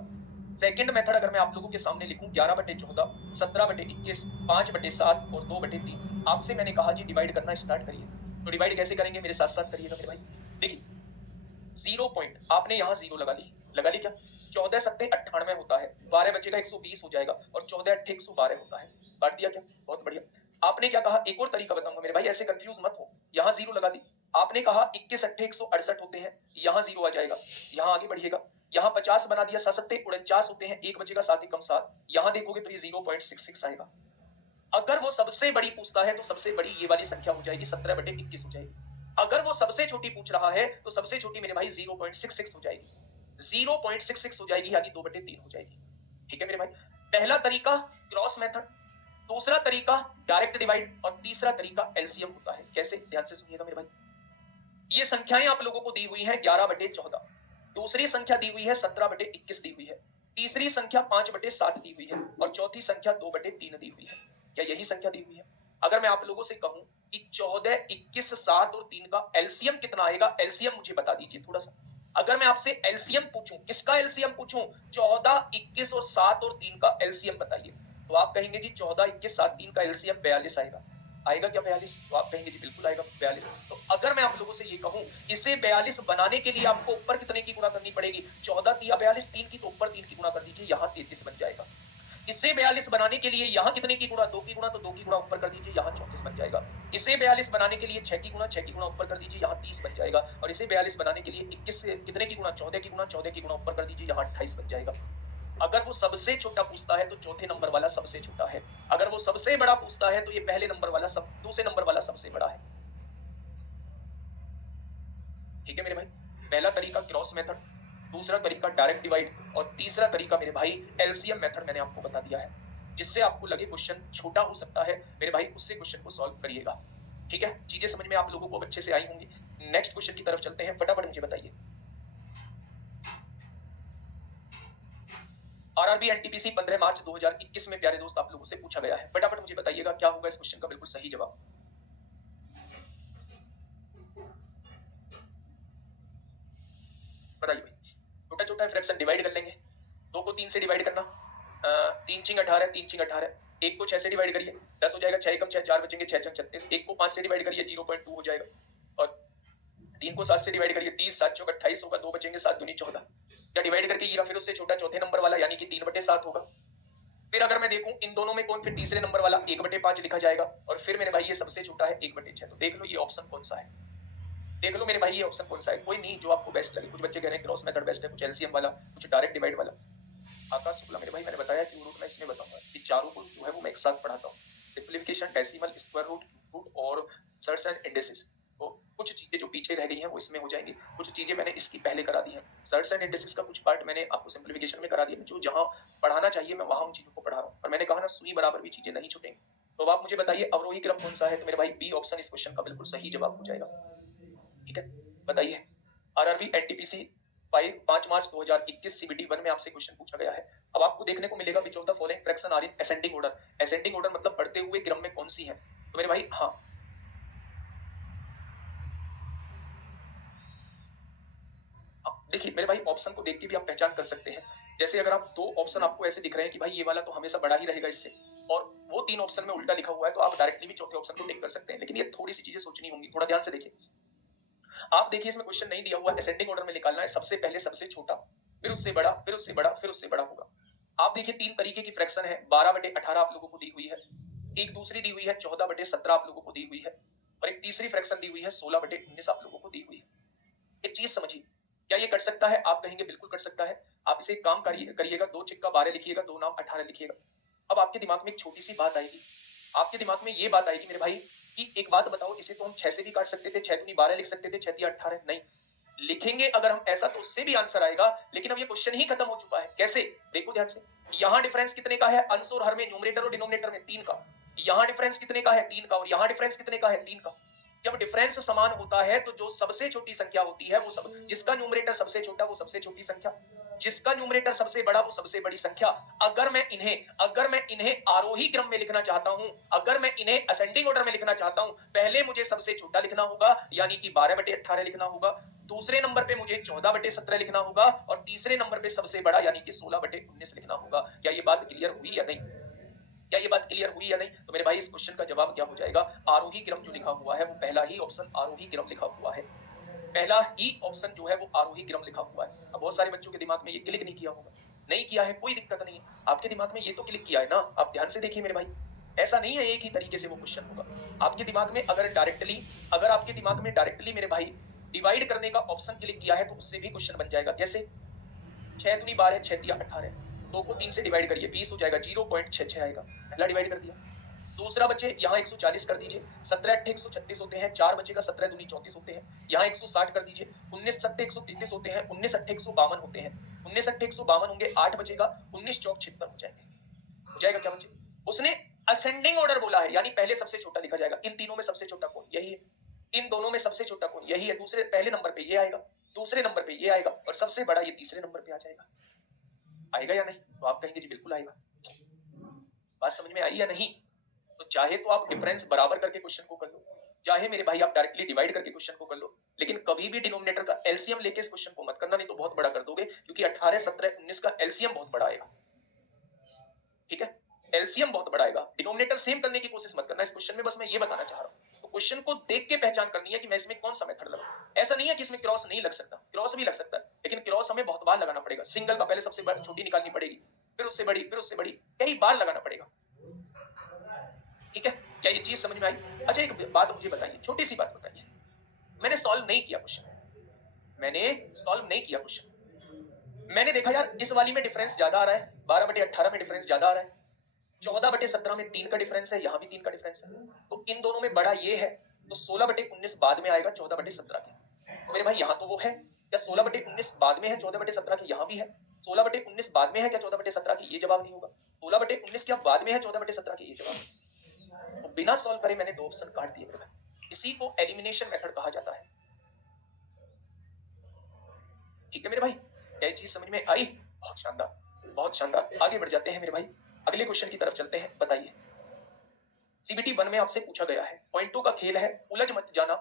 सेकंड मेथड अगर मैं आप लोगों के सामने लिखूं 11/14, 17/21, 5/7 और 2/3, आपसे मैंने कहा जी डिवाइड करना स्टार्ट करिए। तो डिवाइड कैसे करेंगे? मेरे साथ साथ करिएगा मेरे भाई। देखिए 0 पॉइंट, आपने यहाँ 0 लगा ली क्या? 14 सत्ते 98 होता है, 12 बचेगा 120 हो जाएगा, और 14 अट्ठे 112 होता है। काट दिया क्या? बहुत बढ़िया। आपने क्या कहा? एक और तरीका बताऊंगा मेरे भाई, ऐसे कंफ्यूज मत हो। यहाँ 0 लगा दी। आपने कहा 21 अट्ठे 168 होते हैं, यहाँ 0 आ जाएगा। यहाँ आगे बढ़िएगा, यहाँ 50 बना दिया, 7 सत्ते 49 होते हैं, 1 बचेगा 7 एकम 7, यहाँ देखोगे तो ये 0.66 आएगा। अगर वो सबसे बड़ी पूछता है तो सबसे बड़ी ये वाली संख्या हो जाएगी, 17/21 हो जाएगी। अगर वो सबसे छोटी पूछ रहा है तो सबसे छोटी मेरे भाई 0.66 हो जाएगी। 0.66 हो जाएगी, यानी 2/3 हो जाएगी। ठीक है मेरे भाई, पहला तरीका क्रॉस मेथड, दूसरा तरीका डायरेक्ट डिवाइड, और तीसरा तरीका एलसीएम होता है। कैसे? ध्यान से सुनिएगा मेरे भाई। ये संख्याएं आप लोगों को दी हुई है 11/14, दूसरी संख्या दी हुई है 17/21 दी हुई है, तीसरी संख्या 5/7 दी हुई है, और चौथी संख्या 2/3 दी हुई है। क्या यही संख्या दी हुई है? अगर मैं आप लोगों से कहूं कि 14, 21, 7 और 3 का एलसीएम कितना आएगा? एलसीएम मुझे बता दीजिए थोड़ा सा। अगर मैं आपसे एलसीएम पूछूं, किसका एलसीएम पूछूं? 14, 21 और 7 और 3 का एलसीएम बताइए। तो आप कहेंगे जी 14, 21, 7, 3 का एलसीएम 42 आएगा। आएगा क्या 42? तो आप कहेंगे जी बिल्कुल आएगा 42। तो अगर मैं आप लोगों से ये कहूं, इसे 42 बनाने के लिए आपको ऊपर कितने की गुणा करनी पड़ेगी? 14 तिया 42, 3 की, तो ऊपर 3 की गुणा कर दीजिए, यहां 33 बन जाएगा। इसे 42 बनाने के लिए यहां कितने की गुणा? 2 की गुणा, तो 2 की गुणा ऊपर कर दीजिए, यहां 34 बन जाएगा। इसे 42 बनाने के लिए 6 की गुणा, 6 की गुणा ऊपर कर दीजिए, यहां 30 बन जाएगा। और इसे 42 बनाने के लिए 21 कितने की गुणा? 14 की गुणा, 14 की गुणा ऊपर कर दीजिए, यहां 28 बन जाएगा। अगर वो सबसे छोटा पूछता है तो चौथे नंबर वाला सबसे छोटा है। अगर वो सबसे बड़ा पूछता है तो ये पहले नंबर वाला दूसरे नंबर वाला सबसे बड़ा है। ठीक है मेरे भाई, पहला तरीका क्रॉस मेथड, दूसरा तरीका डायरेक्ट डिवाइड, और तीसरा तरीका मेरे भाई एलसीएम मेथड मैंने आपको बता दिया है। जिससे आपको लगे क्वेश्चन छोटा हो सकता है मेरे भाई, उससे क्वेश्चन को सॉल्व करिएगा। ठीक है, चीजें समझ में आप लोगों को अच्छे से आई होंगी। नेक्स्ट क्वेश्चन की तरफ चलते हैं, फटाफट मुझे बताइए। आरआरबी एनटीपीसी 15 मार्च 2021 में प्यारे दोस्त आप लोगों से पूछा गया है। फटाफट मुझे बताइएगा क्या होगा इस क्वेश्चन का बिल्कुल सही जवाब। बताइए भाई। छोटा छोटा फ्रैक्शन डिवाइड कर लेंगे। 2 को 3 से डिवाइड करना, 3 चिंग 18, 3 चिंग 18। 1 को 6 से डिवाइड करिए, 10 हो जाएगा। 6 कम 6 4 बचेंगे, 6 6 36। 1 को 5 से डिवाइड करिए, 0.2 हो जाएगा। और 3 को 7 से डिवाइड करिए, 30 7 चौक 28 होगा। 2 बचेंगे, 7 दूनी 14। या डिवाइड करके ये फिर उससे छोटा चौथे नंबर वाला यानी कि 3/7 होगा। फिर अगर मैं देखूं इन दोनों में कौन फिर तीसरे नंबर वाला, 1/5 लिखा जाएगा। और फिर मेरे भाई ये सबसे छोटा है 1/6। तो देख लो ये ऑप्शन कौन सा है, देख लो मेरे भाई ये ऑप्शन कौन सा है। कोई नहीं, जो आपको बेस्ट लगे। कुछ बच्चे कह रहे हैं क्रॉस मेथड बेस्ट है, कुछ एलसीएम वाला, कुछ डायरेक्ट डिवाइड वाला। आकाश शुक्ला मेरे भाई, मैंने बताया कि रूट मैं इसमें बताऊंगा कि चारों को जो है वो मैं एक साथ पढ़ाता हूँ। Simplification, decimal, square root, root और सर्ट्स एंड इंडेसिस। तो कुछ चीजें जो पीछे रह गई हैं वो इसमें हो जाएंगी, कुछ चीजें मैंने इसकी पहले करा दी हैं। सर्ट्स एंड इंडेसिस का कुछ पार्ट मैंने आपको सिंप्लीफिकेशन में करा दिया। जो जहां पढ़ाना चाहिए मैं वहां उन चीजों को पढ़ा रहा हूँ। और मैंने कहा ना सुई बराबर भी चीजें नहीं छूटेंगी। तो आप मुझे बताइए अवरोही क्रम कौन सा है? तो मेरे भाई बी ऑप्शन इस क्वेश्चन का बिल्कुल सही जवाब हो जाएगा। ठीक है, बताइए। आरआरबी एनटीपीसी 5 मार्च 2021 सीबीटी 1 में आपसे क्वेश्चन पूछा गया है। अब आपको देखने को मिलेगा which of the following fraction are in ascending order. Ascending order मतलब बढ़ते हुए क्रम में कौन सी है? तो मेरे भाई हाँ, देखिए मेरे भाई ऑप्शन को देख के भी आप पहचान कर सकते हैं। जैसे अगर आप 2 ऑप्शन आपको ऐसे दिख रहे हैं कि भाई ये वाला तो हमेशा बड़ा ही रहेगा इससे, और वो 3 ऑप्शन में उल्टा लिखा हुआ है, तो आप डायरेक्टली भी चौथे ऑप्शन को टिक कर सकते हैं। लेकिन ये थोड़ी सी चीजें सोचनी होंगी, थोड़ा ध्यान से देखिए। आप देखिए इसमें क्वेश्चन नहीं दिया हुआ, असेंडिंग ऑर्डर में निकालना है। सबसे पहले सबसे छोटा, फिर उससे बड़ा, फिर उससे बड़ा, फिर उससे बड़ा होगा। आप देखिए 3 तरीके की फ्रैक्शन है। 12/18 आप लोगों को दी हुई है, एक दूसरी दी हुई है 14/17 आप लोगों को दी हुई है, और एक तीसरी फ्रैक्शन दी हुई है 16/19 आप लोगों को दी हुई है। एक चीज समझिए, क्या ये कट सकता है? आप कहेंगे बिल्कुल कट सकता है। आप इसे एक काम करिएगा, 2 चिक्का 12 लिखिएगा, 2 नाम 18 लिखिएगा। अब आपके दिमाग में एक छोटी सी बात आएगी, आपके दिमाग में ये बात आएगी मेरे भाई कि एक बात बताओ, इसे तो हम 6 से भी काट सकते थे, 6 दूनी 12 लिख सकते थे, 6 तिया 18। नहीं लिखेंगे अगर हम ऐसा तो उससे भी आंसर आएगा। लेकिन अब ये क्वेश्चन ही खत्म हो चुका है। कैसे? देखो ध्यान से, यहां डिफरेंस कितने का है? अंश और हर में, न्यूमरेटर और डिनोमिनेटर में 3 का। यहां डिफरेंस कितने का है? 3 का। और यहां डिफरेंस कितने का है? 3 का। जब डिफरेंस समान होता है तो जो सबसे छोटी संख्या होती है वो सब, जिसका न्यूमरेटर सबसे छोटा वो सबसे छोटी संख्या, जिसका न्यूमरेटर सबसे बड़ा वो सबसे बड़ी संख्या। अगर मैं इन्हें आरोही क्रम में लिखना चाहता हूं, अगर मैं इन्हें असेंडिंग ऑर्डर में लिखना चाहता हूं, पहले मुझे सबसे छोटा लिखना होगा यानी कि 12/18 लिखना होगा। दूसरे नंबर पे मुझे 14/17 लिखना होगा, और तीसरे नंबर पे सबसे बड़ा यानी कि 16/19 लिखना होगा। क्या ये बात क्लियर हुई या नहीं? क्या ये बात क्लियर हुई या नहीं? तो मेरे भाई इस क्वेश्चन का जवाब क्या हो जाएगा? आरोही क्रम जो लिखा हुआ है वो पहला ही ऑप्शन आरोही क्रम लिखा हुआ है। पहला ही ऑप्शन जो है वो आरोही क्रम लिखा हुआ है। अब बहुत सारे बच्चों के दिमाग में ये क्लिक नहीं किया होगा, नहीं किया है कोई दिक्कत नहीं है, आपके दिमाग में ये तो क्लिक किया है ना। आप ध्यान से देखिए मेरे भाई, ऐसा नहीं है एक ही तरीके से वो क्वेश्चन होगा। आपके दिमाग में अगर आपके दिमाग में डायरेक्टली मेरे भाई डिवाइड करने का ऑप्शन क्लिक किया है तो उससे भी क्वेश्चन बन जाएगा। कैसे? 6 दूनी 12, 6 तिया 18, 2 को 3 से डिवाइड करिए, 20 हो जाएगा, 0.66 आएगा। पहला डिवाइड कर दिया। दूसरा बचे यहाँ 140 कर दीजिए, 17 8 136 होते हैं, 4 बचेगा, 17 दूनी 34 होते हैं। यहाँ 160 कर दीजिए, 19 7 133 होते हैं, 19 8 152 होते हैं, 19 8 152 होंगे, 8 बचेगा, 19 चौक 76 हो जाएंगे। हो जाएगा क्या बच्चे? उसने असेंडिंग ऑर्डर बोला है यानी पहले सबसे छोटा लिखा जाएगा। इन तीनों में सबसे छोटा कौन? यही है। इन दोनों में सबसे छोटा कौन? यही है। दूसरे पहले नंबर पे ये आएगा, दूसरे नंबर पे ये आएगा, और सबसे बड़ा ये तीसरे नंबर पे आ जाएगा। आएगा या नहीं? तो आप कहेंगे जी बिल्कुल आएगा। बात समझ में आई या नहीं? तो चाहे तो आप डिफरेंस बराबर करके क्वेश्चन को कर लो, चाहे मेरे भाई आप डायरेक्टली डिवाइड करके क्वेश्चन को कर लो, लेकिन कभी भी डिनोमिनेटर का एलसीएम लेके इस क्वेश्चन को मत करना, नहीं तो बहुत बड़ा कर दोगे, क्योंकि 18, 17, 19 का एलसीएम बहुत बड़ा आएगा। ठीक है, एलसीएम बहुत बड़ा आएगा। डिनोमिनेटर सेम करने की कोशिश मत करना इस क्वेश्चन में, बस मैं ये बताना चाह रहा हूं। तो क्वेश्चन को देख के पहचान करनी है कि मैं इसमें कौन सा मेथड लगाऊं। ऐसा नहीं है कि इसमें क्रॉस नहीं लग सकता, क्रॉस भी लग सकता है, लेकिन क्रॉस हमें बहुत बार लगाना पड़ेगा। सिंगल का पहले सबसे छोटी निकालनी पड़ेगी, फिर उससे बड़ी, फिर उससे बड़ी, कई बार लगाना पड़ेगा। ठीक है, क्या ये चीज समझ में आई? अच्छा एक बात मुझे बताइए, छोटी सी बात बताइए, मैंने सॉल्व नहीं किया क्वेश्चन, मैंने सॉल्व नहीं किया क्वेश्चन, मैंने देखा यार इस वाली में डिफरेंस ज्यादा आ रहा है, 12/18 में डिफरेंस ज्यादा आ रहा है, 14/17 में 3 का डिफरेंस है, यहां भी 3 का डिफरेंस है, तो इन दोनों में बड़ा ये है, तो 16/19 बाद में आएगा 14/17 के। तो मेरे भाई यहां तो वो है, क्या 16/19 बाद में है 14/17 के? यहां भी है। 16/19 बाद में है क्या 14/17 के? ये जवाब नहीं होगा। 16/19 क्या बाद में है 14/17 के? ये जवाब। तो बिना सॉल्व करे मैंने दो ऑप्शन काट दिए मेरे भाई, इसी को एलिमिनेशन मेथड कहा जाता है। ठीक है मेरे भाई, क्या चीज समझ में आई? बहुत शानदार, बहुत शानदार। आगे बढ़ जाते हैं मेरे भाई, अगले क्वेश्चन की तरफ चलते हैं। बताइए, सीबीटी 1 में आपसे पूछा गया है, पॉइंट 2 का खेल है, उलझ मत जाना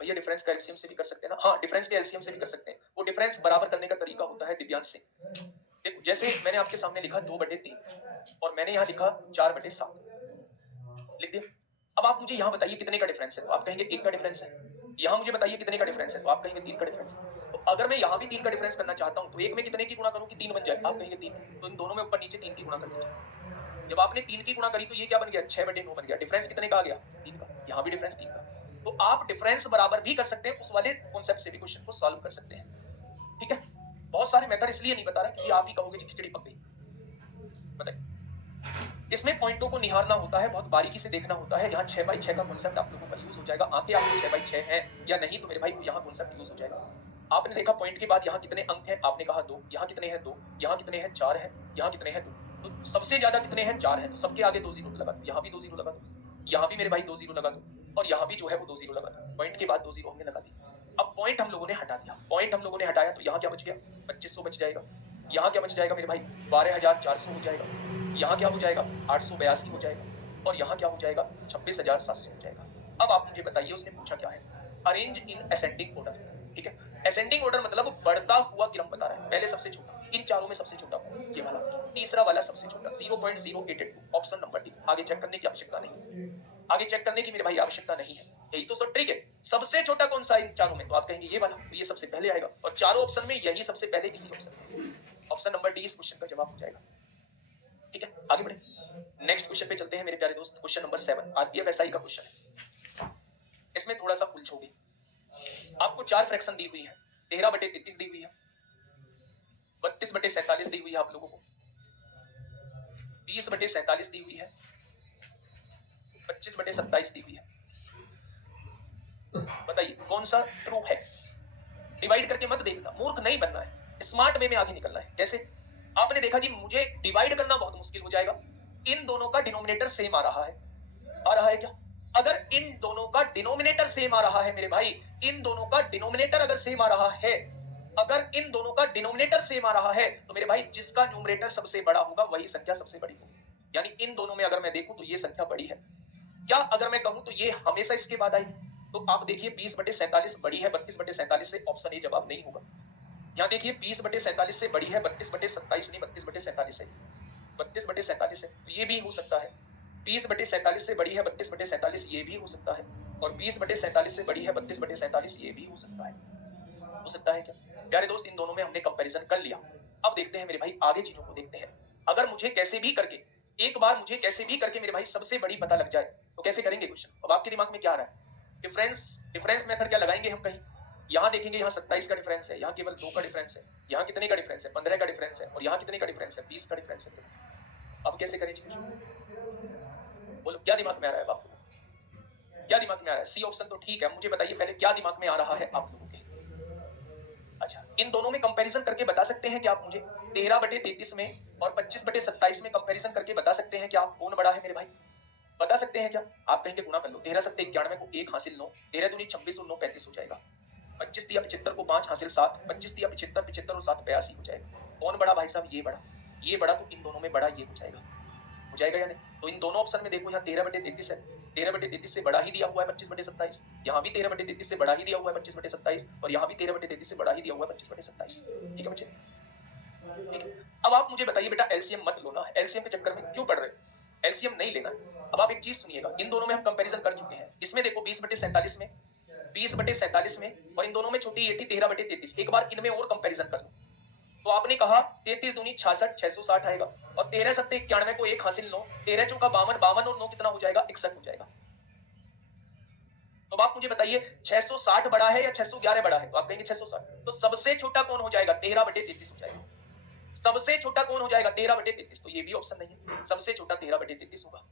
भैया। डिफरेंस का एलसीएम से भी कर सकते हैं ना? हाँ, डिफरेंस के एलसीएम से भी कर सकते हैं। वो डिफरेंस बराबर करने का तरीका होता है दिव्यांश से। देखो, जैसे मैंने आपके सामने लिखा 2/3 और मैंने यहाँ लिखा 4/7 लिख दिया। अब आप मुझे यहाँ बताइए कितने का डिफरेंस है, तो आप कहेंगे 1 का डिफरेंस है। यहाँ मुझे बताइए कितने का डिफरेंस है, तो आप कहेंगे 3 का डिफरेंस है। तो अगर मैं यहाँ भी 3 का डिफरेंस करना चाहता हूँ, तो एक में कितने की गुणा करूँ कि 3 बन जाए? आप कहेंगे 3, तो इन दोनों में ऊपर नीचे 3 की गुणा कर लीजिए। जब आपने 3 की गुणा करी तो ये क्या बन गया? 6/9 बन गया। डिफरेंस कितने का आ गया? 3 का। यहाँ भी डिफरेंस 3 का। तो आप डिफरेंस बराबर भी कर सकते हैं, उस वाले कॉन्सेप्ट से भी क्वेश्चन को सॉल्व कर सकते हैं। ठीक है, बहुत सारे मेथड इसलिए नहीं बता रहा कि आप ही कहोगे खिचड़ी पक गई। बताइए, इसमें पॉइंटों को निहारना होता है, बहुत बारीकी से देखना होता है। यहाँ 6x6 का कॉन्सेप्ट आप लोगों का यूज हो जाएगा। आंखें आपकी 6x6 हैं या नहीं, तो मेरे भाई यहाँ कॉन्सेप्ट यूज हो जाएगा। आपने देखा पॉइंट के बाद यहाँ कितने अंक हैं, आपने कहा 2, यहाँ कितने हैं 2, यहाँ कितने हैं 4 है, यहाँ कितने हैं 2, तो सबसे ज्यादा कितने हैं 4 है, तो सबके आगे 2 जीरो लगा दो। यहाँ भी 2 जीरो लगा दो, यहाँ भी मेरे भाई 2 जीरो लगा दो, और यहाँ भी जो है वो 2 जीरो लगा दो। पॉइंट के बाद 2 जीरो हमने लगा दिया। अब पॉइंट हम लोगों ने हटा दिया, पॉइंट हम लोगों ने हटाया, तो यहाँ क्या बच गया? 2500 बच जाएगा। यहाँ क्या बच जाएगा मेरे भाई? 12,400 हो जाएगा। यहाँ क्या हो जाएगा? 882 हो जाएगा। और यहाँ क्या हो जाएगा? 26,700 हो जाएगा। अब आप मुझे बताइए, उसने पूछा क्या है? Arrange in ascending order. ठीक है, असेंडिंग ऑर्डर मतलब बढ़ता हुआ क्रम बता रहा है। पहले सबसे छोटा, इन चारों में सबसे छोटा ये वाला, तीसरा वाला सबसे छोटा 0.082, ऑप्शन नंबर डी। आगे चेक करने की आवश्यकता नहीं, आगे चेक करने की मेरे भाई आवश्यकता नहीं है। यही तो सब ट्रिक है। सबसे छोटा कौन सा इन चारों में? तो आप कहेंगे ये वाला, तो ये सबसे पहले आएगा, और चारों ऑप्शन में यही सबसे पहले इसी ऑप्शन में। ऑप्शन नंबर डी इस क्वेश्चन का जवाब हो जाएगा। ठीक है, आगे बढ़े, नेक्स्ट क्वेश्चन पे चलते हैं मेरे प्यारे दोस्त। क्वेश्चन नंबर 7 आरपीएफ एसआई का क्वेश्चन है। इसमें थोड़ा सा उलझोगे। आपको 4 फ्रैक्शन दी हुई है, 13/33 दी हुई है, 32/47 दी हुई है आप लोगों को, 20/47 दी हुई है, 25/27 दी हुई है। बताइए कौन सा ट्रू है? डिवाइड करके मत देखना, मूर्ख नहीं बनना है, स्मार्ट वे में आगे निकलना है। कैसे? आपने देखा जी मुझे डिवाइड करना बहुत मुश्किल हो जाएगा, इन दोनों का डिनोमिनेटर सेम आ रहा है। आ रहा है क्या? अगर इन दोनों का डिनोमिनेटर सेम आ रहा है मेरे भाई, इन दोनों का डिनोमिनेटर अगर सेम आ रहा है, अगर इन दोनों का डिनोमिनेटर सेम आ रहा है, तो मेरे भाई जिसका न्यूमरेटर सबसे बड़ा होगा वही संख्या सबसे बड़ी होगी। यानी इन दोनों में अगर मैं देखूं तो ये संख्या बड़ी है। क्या अगर मैं कहूं तो ये हमेशा इसके बाद आएगी? तो आप देखिए 20/47 बड़ी है 32/47 से, ऑप्शन ए जवाब नहीं होगा। यहाँ देखिए 20/47 से बड़ी है 32/27 नहीं, 32/47 है, 32/47 है, तो ये भी हो सकता है। 20/47 से बड़ी है 32/47, ये भी हो सकता है, और 20/47 से बड़ी है 32/47, ये भी हो सकता है। हो सकता है क्या प्यारे दोस्त? इन दोनों में हमने कंपैरिजन कर लिया। अब देखते हैं मेरे भाई, आगे चीजों को देखते हैं। अगर मुझे कैसे भी करके, एक बार मुझे कैसे भी करके मेरे भाई सबसे बड़ी पता लग जाए, तो कैसे करेंगे क्वेश्चन? अब आपके दिमाग में क्या आ रहा है? डिफरेंस मेथड क्या लगाएंगे हम? कहीं यहाँ देखेंगे, यहाँ 27 का डिफरेंस है, यहाँ केवल 2 का डिफरेंस है, यहाँ कितने का डिफरेंस है? 15 का डिफरेंस है, और यहाँ कितने का डिफरेंस है? 20 का डिफरेंस है। अब कैसे करें? बोलो क्या दिमाग में आ रहा है आपको? क्या दिमाग में आ रहा है? सी ऑप्शन तो ठीक है, मुझे बताइए पहले क्या दिमाग में आ रहा है आप लोगों के? अच्छा, इन दोनों में कंपैरिजन करके बता सकते हैं क्या आप मुझे? 13/33 में और 25/27 में कंपैरिजन करके बता सकते हैं क्या आप कौन बड़ा है मेरे भाई? बता सकते हैं क्या? आप कहेंगे गुणा कर लो, 13 सत्ते 91 को 1 हासिल 9, 13 दूनी 26 और 9 35 हो जाएगा। 25 दिया 75 को 5 हासिल 7, 25 दिया 75, 75 और 7 82 हो जाएगा। कौन बड़ा भाई साहब? ये बड़ा। ये बड़ा, तो इन दोनों में बड़ा ये हो जाएगा। हो जाएगा या नहीं? तो इन दोनों ऑप्शन में देखो, यहाँ 13/33 है, 13/33 से बड़ा ही दिया हुआ है 25/27, यहाँ भी 13/33 से बड़ा ही दिया हुआ है 25/27, और यहाँ भी 13/33 से बड़ा ही दिया हुआ है 25/27। ठीक है बच्चे, ठीक है। अब आप मुझे बताइए बेटा, एलसीएम मत लो ना, एलसीएम के चक्कर में क्यों पड़ रहे हो, एलसीएम नहीं लेना। अब आप एक चीज सुनिएगा, इन दोनों में हम कंपैरिजन कर चुके हैं। इसमें देखो 20/47 में, 20/47 में, और इन दोनों में छोटी ये थी 13/33। एक बार इनमें और कंपैरिजन कर लो, तो आपने कहा 33 दूनी 66, 660 आएगा, और 13 सत्ते 91 को 1 हासिल 9, 13 चौका 52, 52 और 9 कितना हो जाएगा, 61 हो जाएगा। तो आप मुझे बताइए 660 बड़ा है या 611 बड़ा है, तो आप कहेंगे 660। तो सबसे छोटा कौन हो जाएगा, 13/33 हो जाएगा। सबसे छोटा कौन हो जाएगा, 13/33, तो ये भी ऑप्शन नहीं है, सबसे छोटा 13/33 होगा।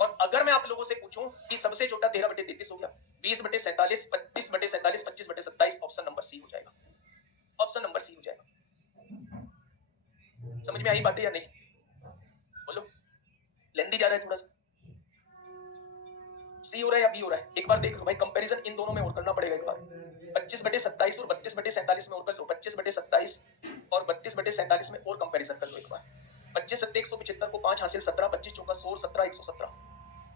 और अगर मैं आप लोगों से पूछूं कि सबसे छोटा 13/33 हो गया, 20/47, 25/47, 25/27, ऑप्शन नंबर सी हो जाएगा, ऑप्शन नंबर सी हो जाएगा। समझ में आई बातें या नहीं, बोलो, लेंदी जा रहा है थोड़ा सा, सी हो रहा है या बी हो रहा है, एक बार देख लो भाई, कंपैरिजन इन दोनों में और करना पड़ेगा एक बार। 25/27 और 32/47 में और कर लो, 25/27 और 32/47 में और कंपैरिजन कर लो एक बार। 25 सत्ते 175 को 5 हासिल 17, 25 चौका 16, 17 117,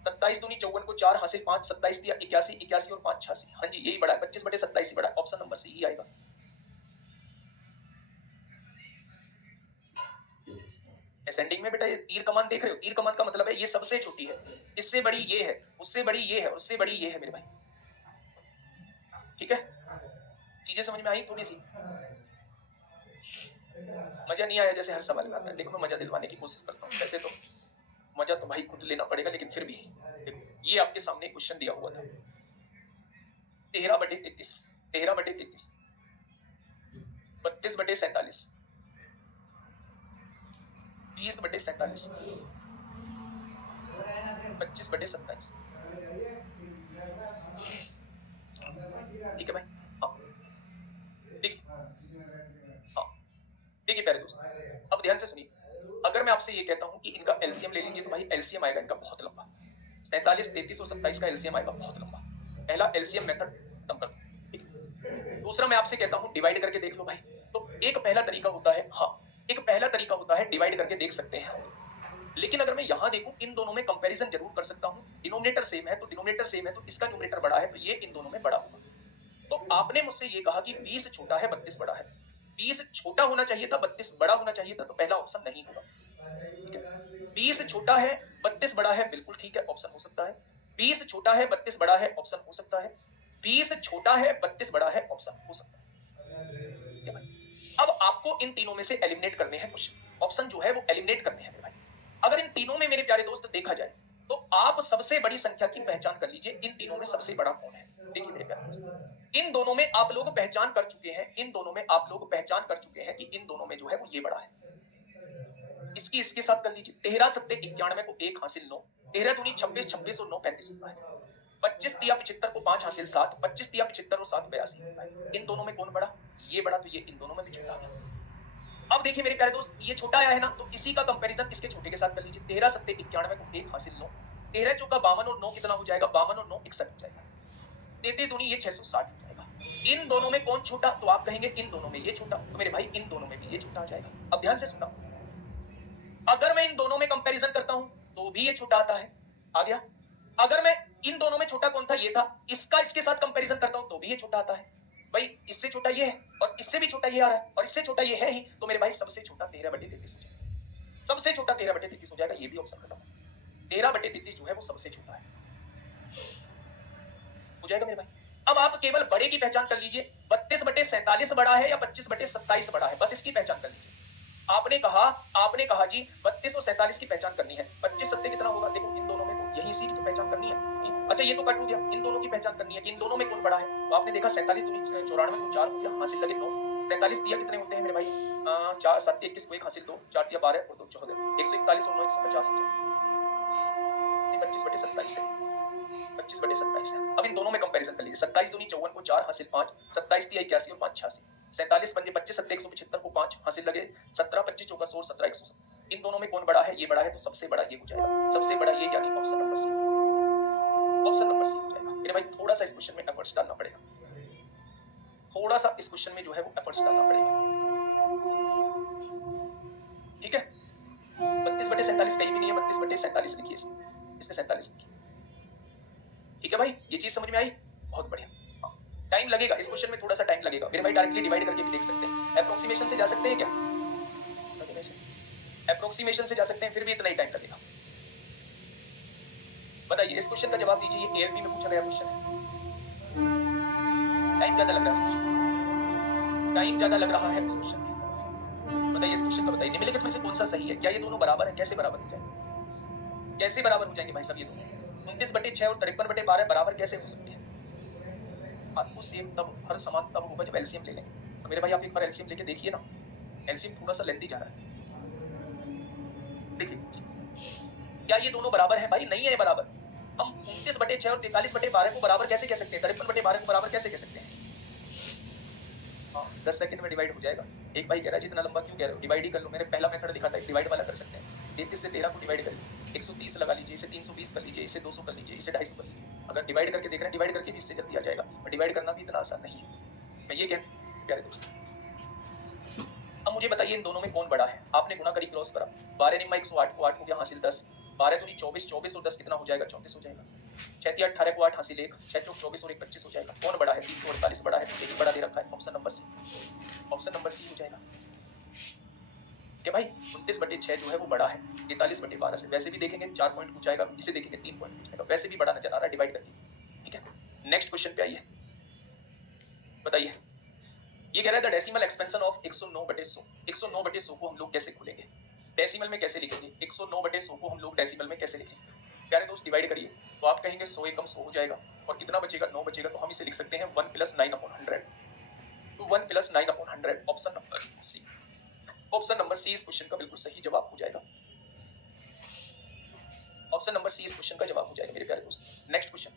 27 दूनी 54 को 4 हासिल 5, 27 दिया 81, 81 और 5 86। हाँ जी यही बड़ा है, 25/27 ही बड़ा है, ऑप्शन नंबर सी ही आएगा। असेंडिंग में बेटा ये तीर कमान देख रहे हो, तीर कमान का मतलब है ये सबसे छोटी है, इससे बड़ी ये है, उससे बड़ी ये है, उससे बड़ी ये है मेरे भाई। ठीक है, चीजें समझ में आई थोड़ी सी, मजा नहीं आया जैसे हर सवाल में आता है, देखो मैं मजा दिलवाने की कोशिश करता हूँ, वैसे तो मजा तो भाई खुद लेना पड़ेगा, लेकिन फिर भी देखो ये आपके सामने क्वेश्चन दिया हुआ था, 13/33, 13/33, 32/47, 20/47, 25/27। ठीक है भाई, हाँ देखिए, हाँ देखिए प्यारे दोस्त, अब ध्यान से सुनिए, अगर मैं आपसे ये कहता हूं कि इनका एलसीएम ले लीजिए, तो भाई एलसीएम आएगा इनका बहुत लंबा, 47, 33 और 27 का एलसीएम आएगा बहुत लंबा। पहला एलसीएम मेथड खत्म कर दो। दूसरा मैं आपसे कहता हूं डिवाइड करके देख लो भाई, तो एक पहला तरीका होता है, हाँ एक पहला तरीका होता है डिवाइड करके देख सकते हैं, लेकिन अगर मैं यहां देखूं इन दोनों में कंपैरिजन जरूर कर सकता हूं, डिनोमिनेटर सेम है तो डिनोमिनेटर सेम है तो इसका न्यूमरेटर बड़ा है, तो ये इन दोनों में बड़ा होगा। तो आपने मुझसे ये कहा कि 20 छोटा है 32 बड़ा है, 20 छोटा होना चाहिए था 32 बड़ा होना चाहिए था, तो पहला ऑप्शन नहीं होगा। ठीक है, 20 छोटा है 32 बड़ा है, बिल्कुल ठीक है, ऑप्शन हो सकता है। 20 छोटा है 32 बड़ा है, ऑप्शन हो सकता है। 20 छोटा है 32 बड़ा है, ऑप्शन हो सकता है। अब आपको इन तीनों में से एलिमिनेट करने हैं क्वेश्चन, ऑप्शन जो है वो एलिमिनेट करने हैं मेरे भाई। अगर इन तीनों में मेरे प्यारे दोस्त देखा जाए, तो आप सबसे बड़ी संख्या की पहचान कर लीजिए, इन तीनों में सबसे बड़ा कौन है। देखिए मेरे प्यारे दोस्त, इन दोनों में आप लोग पहचान कर चुके हैं, इन दोनों में आप लोग पहचान कर चुके हैं कि इन दोनों में जो है वो ये बड़ा है। इसकी इसके साथ कर लीजिए, 13 सत्ते 91 को 1 हासिल 9, 13 दूनी 26, 26 और 9 35 होता है। 25 दिया 75 को 5 हासिल 7, 25 दिया 75 और 7 82 होता है। इन दोनों में कौन बड़ा, ये बड़ा, तो ये इन दोनों में भी छोटा आ गया। अब देखिए मेरे प्यारे दोस्त, ये छोटा आया है ना, तो इसी का कंपैरिजन इसके छोटे के साथ कर लीजिए। 13 सत्ते 91 को 1 हासिल 9, 13 चौका 52 और 9 कितना हो जाएगा, 52 और 9 61 हो जाएगा। 33 दूनी ये 660 हो जाएगा। इन दोनों में कौन छोटा, तो आप कहेंगे इन दोनों में ये छोटा, तो मेरे भाई इन दोनों में भी ये छोटा आ जाएगा। अब ध्यान से सुनना, अगर मैं इन दोनों में कंपैरिजन करता हूं तो भी ये छोटा आता है, आ गया। अगर मैं इन दोनों में छोटा कौन था, ये था, इसका इसके साथ कंपैरिजन करता हूं तो भी ये छोटा आता है। भाई इससे छोटा ये है और इससे भी छोटा ये आ रहा है और इससे छोटा ये है ही, तो मेरे भाई सबसे छोटा 13/33 हो जाएगा, सबसे छोटा 13/33 हो जाएगा, ये भी ऑप्शन खत्म। 13/33 जो है वो सबसे छोटा है, हो जाएगा मेरे भाई। अब आप केवल बड़े की पहचान कर लीजिए, 32/47 बड़ा है या 25/27 बड़ा है, बस इसकी पहचान कर लीजिए। आपने कहा जी 32 और 47 की पहचान करनी है, 25 सत्ते कितना होगा, देखो इन दोनों में तो यही सी की तो पहचान करनी है। अच्छा ये तो कट हो गया, इन दोनों की पहचान करनी है कि इन दोनों में कौन बड़ा है, तो आपने देखा 47 दूनी 94 को 4 हो गया, हासिल लगे 9, 47 दिया कितने होते हैं मेरे भाई, 4 7 21 को 1 हासिल 2, 4 दिया 12 और 2 14, 141 और 9 150 हो जाए, 25/27 है, 25/27 है। अब इन दोनों में कंपैरिजन कर लीजिए, 27 दूनी 54 को 4 हासिल 5, 27 दिया 81 और 5 86, 47 पंजे 25 सत्ते 175 को 5 हासिल लगे 17, 25 चौका 16 17 170। इन दोनों में कौन बड़ा है, ये बड़ा है, तो सबसे बड़ा ये हो जाएगा, सबसे बड़ा ये, यानी option number C, option number C हो जाएगा। मेरे भाई थोड़ा सा इस क्वेश्चन में एफर्ट्स डालना पड़ेगा, थोड़ा सा इस क्वेश्चन में जो है वो एफर्ट्स डालना पड़ेगा। ठीक है, 32/47 कहीं भी नहीं है, 32/47 लिखिए, इसमें 47 लिखिए। ठीक है भाई, ये चीज समझ में आई? बहुत बढ़िया। टाइम लगेगा इस क्वेश्चन में, थोड़ा सा टाइम लगेगा मेरे भाई, डायरेक्टली डिवाइड करके भी देख सकते हैं, अप्रोक्सीमेशन से जा सकते हैं क्या? अप्रोक्सीमेशन से जा सकते हैं, फिर भी इतना ही टाइम लगेगा। बताइए इस क्वेश्चन का जवाब दीजिए, ये एएलपी में पूछा गया क्वेश्चन है। टाइम ज्यादा लग रहा है, टाइम ज्यादा लग रहा है उस क्वेश्चन में। बताइए इस क्वेश्चन का बताइए, निम्नलिखित में से कौन सा सही है? क्या ये दोनों बराबर है? कैसे बराबर हो जाएंगे? कैसे बराबर हो जाएंगे भाई साहब ये दोनों? 29/6 और 53/12 बराबर कैसे हो सकते हैं? आपको सेम तब हर समान तब होगा जब एलसीएम ले लें। तो मेरे भाई आप एक बार एलसीएम लेके देखिए ना, एलसीएम थोड़ा सा लेंथी जा रहा है। देखिए क्या ये दोनों बराबर है? भाई नहीं है बराबर। हम 29/6 और 43/12 को बराबर कैसे कह सकते हैं? 53/12 को बराबर कैसे कह सकते हैं? 10 सेकंड में डिवाइड हो जाएगा। एक भाई कह रहा है जितना लंबा क्यों कह रहे हो, डिवाइड ही कर लो। मैंने पहला मेथड दिखा था, डिवाइड वाला कर सकते हैं। 33 से 13 को डिवाइड करिए, 130 लगा लीजिए, इसे 320 कर लीजिए, इसे 200 कर लीजिए, इसे 250 कर लीजिए। अगर डिवाइड करके देख रहे हैं, डिवाइड करके भी इससे जल्दी आ जाएगा, और डिवाइड करना भी इतना आसान नहीं है। मैं ये कह प्यारे दोस्त, अब मुझे बताइए इन दोनों में कौन बड़ा है? आपने गुणा करी, क्रॉस करा, 12 निम्मा 108 को 8 हो गया हासिल 10, 12 दूनी 24, 24 और 10 कितना हो जाएगा? 34 हो जाएगा। 6 18 को 8 हासिल 1, 6 चौक 24 और 1 25 हो जाएगा। कौन बड़ा है? 348 बड़ा है, लेकिन बड़ा दे रखा है option number C. Option number C हो जाएगा कि भाई 29/6 जो है वो बड़ा है 43/12 से। वैसे भी देखेंगे 4 पॉइंट पूछा जाएगा, इसे देखेंगे 3 पॉइंट पूछा जाएगा, वैसे भी बड़ा नजर आ रहा है डिवाइड करके। ठीक है, नेक्स्ट क्वेश्चन पे आइए। बताइए ये कह रहा है द डेसिमल एक्सपेंशन ऑफ 109/100। 109/100 को हम लोग कैसे खोलेंगे? डेसिमल में कैसे लिखेंगे? 109/100 को हम लोग डेसिमल में कैसे लिखेंगे? प्यारे दोस्त डिवाइड करिए तो आप कहेंगे 100 एकम 100 हो जाएगा, और कितना बचेगा? 9 बचेगा। तो हम इसे लिख सकते हैं 1 + 9/100 तो 1 + 9/100। Option number C. Option number C इस क्वेश्चन का बिल्कुल सही जवाब हो जाएगा। ऑप्शन नंबर सी इस क्वेश्चन का जवाब हो जाएगा मेरे प्यारे दोस्त। नेक्स्ट क्वेश्चन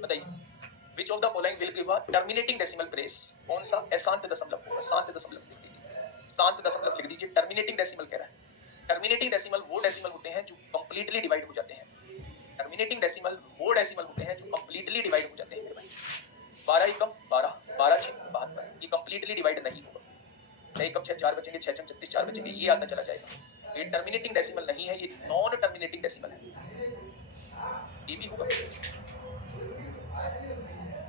बताइए, विच of the following will give a terminating decimal place? कौन सा? अशांत दशमलव होगा। शांत दशमलव लिख दीजिए, शांत दशमलव लिख दीजिए। टर्मिनेटिंग डेसिमल कह रहा है। टर्मिनेटिंग डेसिमल वो डेसिमल होते हैं जो कंप्लीटली डिवाइड हो जाते हैं। टर्मिनेटिंग डेसिमल वो डेसिमल होते हैं जो कंप्लीटली डिवाइड हो जाते हैं मेरे भाई। 12 एकम 12, 12 6 72, ये कंप्लीटली डिवाइड नहीं होगा। 6 एकम 6 4 बचेंगे, 6 6 36 4 बचेंगे, ये आता चला जाएगा। ये टर्मिनेटिंग डेसिमल नहीं है, ये नॉन टर्मिनेटिंग डेसिमल है। ये भी होगा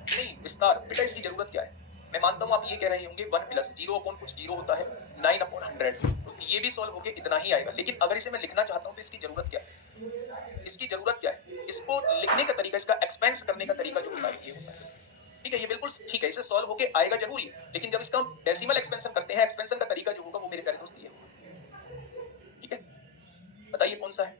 नहीं विस्तार बेटा, इसकी जरूरत क्या है? मैं मानता हूं आप ये कह रहे होंगे 1 + 0 अपॉन कुछ 0 होता है 9/100, तो ये भी सॉल्व होके इतना ही आएगा। लेकिन अगर इसे मैं लिखना चाहता हूं तो इसकी जरूरत क्या है? इसकी जरूरत क्या है? इसको लिखने का तरीका, इसका एक्सपेंस करने का तरीका जो होता है ये होता है। ठीक है, ये बिल्कुल ठीक है, इसे सॉल्व होके आएगा जरूर ही, लेकिन जब इसका हम डेसिमल एक्सपेंशन करते हैं, एक्सपेंशन का तरीका जो होगा वो मेरे प्यारे दोस्त ये होगा। ठीक है, बताइए कौन सा है?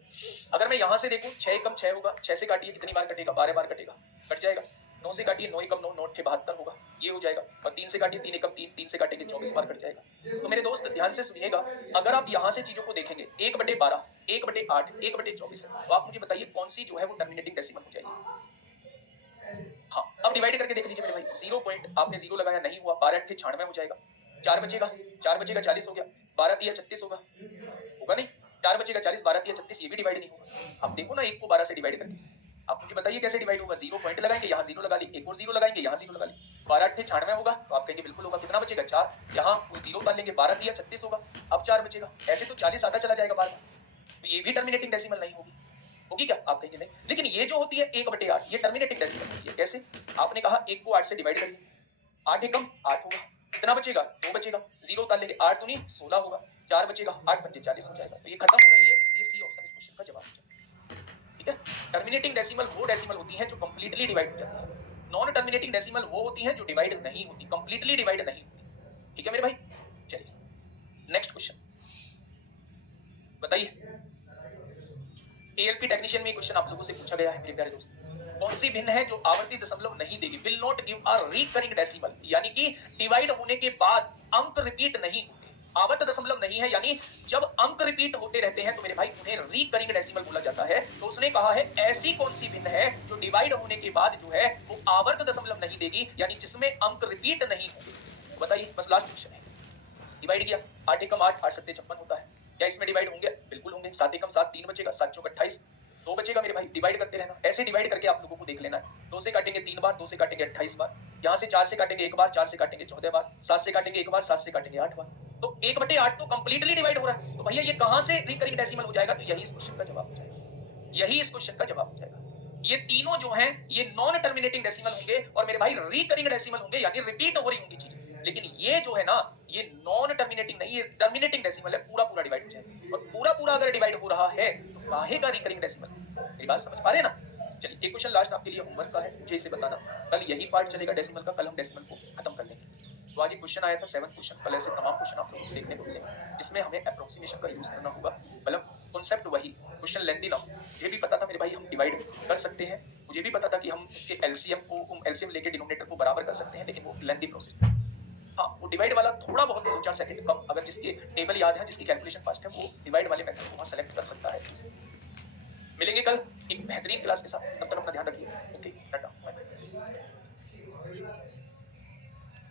अगर मैं यहां से देखूं 6 एकम 6 होगा, 6 से काटिए कितनी बार कटेगा? 12 बार कटेगा, कट जाएगा। 9 से काटिए 9 एकम 9, 9 8 72 होगा, ये हो जाएगा। और 3 से काटिए 3 एकम 3, 3 से काटेंगे 24 बार कट जाएगा। तो मेरे दोस्त ध्यान से सुनिएगा, अगर आप यहां से चीजों को देखेंगे 1/12, 1/8, 1/24, तो आप मुझे बताइए कौन सी जो है वो टर्मिनेटिंग डेसिमल हो जाएगी? हाँ, अब डिवाइड करके देख लीजिए मेरे भाई। 0 पॉइंट आपने 0 लगाया, नहीं हुआ। 12 8 96 हो जाएगा। 4 बचेगा, 4 बचेगा 40 हो गया। 12 3 36 होगा, होगा नहीं? 4 बचेगा 40, 12 3 36, ये भी डिवाइड नहीं होगा। अब देखो ना 1 को 12 से डिवाइड करके, आप मुझे बताइए कैसे डिवाइड होगा? 0 पॉइंट लगाएंगे, यहाँ 0 लगा ली, एक और 0 लगाएंगे, यहाँ 0 लगा ली। 12 8 96 होगा, तो आप कहेंगे बिल्कुल होगा। कितना बचेगा? 4, यहाँ 0 डाल लेंगे, 12 3 36 होगा, अब 4 बचेगा। ऐसे तो 40 आता चला जाएगा बार बार, तो ये भी टर्मिनेटिंग डेसिमल नहीं होगी। होगी क्या? आप कहेंगे नहीं। लेकिन ये जो होती है 1/8, ये टर्मिनेटिंग डेसिमल होती है। कैसे? आपने कहा 1 को 8 से डिवाइड करिए, 8 एकम 8 होगा, कितना बचेगा? 2 बचेगा, 0 उतार लेंगे, 8 दूनी 16 होगा, 4 बचेगा, 8 पंजे 40 हो जाएगा। तो ये खत्म हो रही है, इसलिए सी ऑप्शन इस क्वेश्चन का जवाब हो जाएगा। ठीक है, टर्मिनेटिंग डेसिमल वो डेसिमल होती है जो कंप्लीटली डिवाइड हो जाती है। नॉन टर्मिनेटिंग डेसिमल वो होती है जो डिवाइड नहीं होती, कंप्लीटली डिवाइड नहीं होती। ठीक है मेरे भाई, चलिए नेक्स्ट क्वेश्चन बताइए। एएलपी टेक्नीशियन में क्वेश्चन आप लोगों से पूछा गया है मेरे प्यारे दोस्त, कौन सी भिन्न है जो आवर्ती दशमलव नहीं देगी? Will not give a recurring decimal, यानी कि डिवाइड होने के बाद अंक रिपीट नहीं होते। आवर्त दशमलव नहीं है, यानी जब अंक रिपीट होते रहते हैं तो मेरे भाई उन्हें रिकरिंग डेसिमल बोला जाता है। तो उसने कहा है ऐसी कौन सी भिन्न है जो डिवाइड होने के बाद जो है वो आवर्त दशमलव नहीं देगी, यानी जिसमें अंक रिपीट नहीं होंगे। बताइए, बस लास्ट क्वेश्चन है। डिवाइड किया, 8 एकम 8, 8 7 56 होता है। क्या इसमें डिवाइड होंगे? बिल्कुल होंगे। 7 एकम 7, 3 बचेगा, 7 चौक 28, 2 बचेगा मेरे भाई। डिवाइड करते रहना, ऐसे डिवाइड करके आप लोगों को देख लेना है। 2 से काटेंगे 3 बार, 2 से काटेंगे 28 बार, यहाँ से 4 से काटेंगे 1 बार, 4 से काटेंगे 14 बार, 7 से काटेंगे 1 बार, 7 से काटेंगे 8 बार। तो 1/8 तो कंप्लीटली डिवाइड हो रहा है। तो भैया ये कहां से रिकरिंग डेसिमल हो जाएगा? तो यही इस क्वेश्चन का जवाब हो जाएगा। यही इस क्वेश्चन का जवाब हो जाएगा। ये तीनों जो हैं ये नॉन टर्मिनेटिंग डेसिमल होंगे और मेरे भाई रिकरिंग डेसिमल होंगे, यानी रिपीट हो रही होंगी चीजें। लेकिन ये जो है ना, ये नॉन टर्मिनेटिंग नहीं, ये टर्मिनेटिंग डेसिमल है, पूरा पूरा डिवाइड हो जाएगा। और पूरा पूरा अगर डिवाइड हो रहा है तो काहे का रिकरिंग डेसिमल? मेरी बात समझ पा रहे हैं ना? चलिए एक क्वेश्चन लास्ट आपके लिए होमवर्क का है, मुझे इसे बताना। कल यही पार्ट चलेगा डेसिमल का, कल हम डेसिमल को खत्म कर लेंगे। तो आज एक क्वेश्चन आया था 7 क्वेश्चन, कल ऐसे तमाम क्वेश्चन आप लोगों को देखने को मिलेंगे जिसमें हमें अप्रोक्सीमेशन का यूज करना होगा। मतलब कॉन्सेप्ट वही, क्वेश्चन लेंथी ना हो। मुझे भी पता था मेरे भाई हम डिवाइड कर सकते हैं, मुझे भी पता था कि हम उसके एलसीएम लेके डिनोमिनेटर को बराबर कर सकते हैं, लेकिन वो लेंथी प्रोसेस था। हाँ, वो डिवाइड वाला थोड़ा बहुत 2-4 सेकंड कम, अगर जिसके टेबल याद है, जिसकी कैलकुलेशन फास्ट है, वो डिवाइड वाले मेथड को वहाँ सेलेक्ट कर सकता है। मिलेंगे कल एक बेहतरीन क्लास के साथ, तब तक अपना ध्यान रखिए। Okay, tata, bye.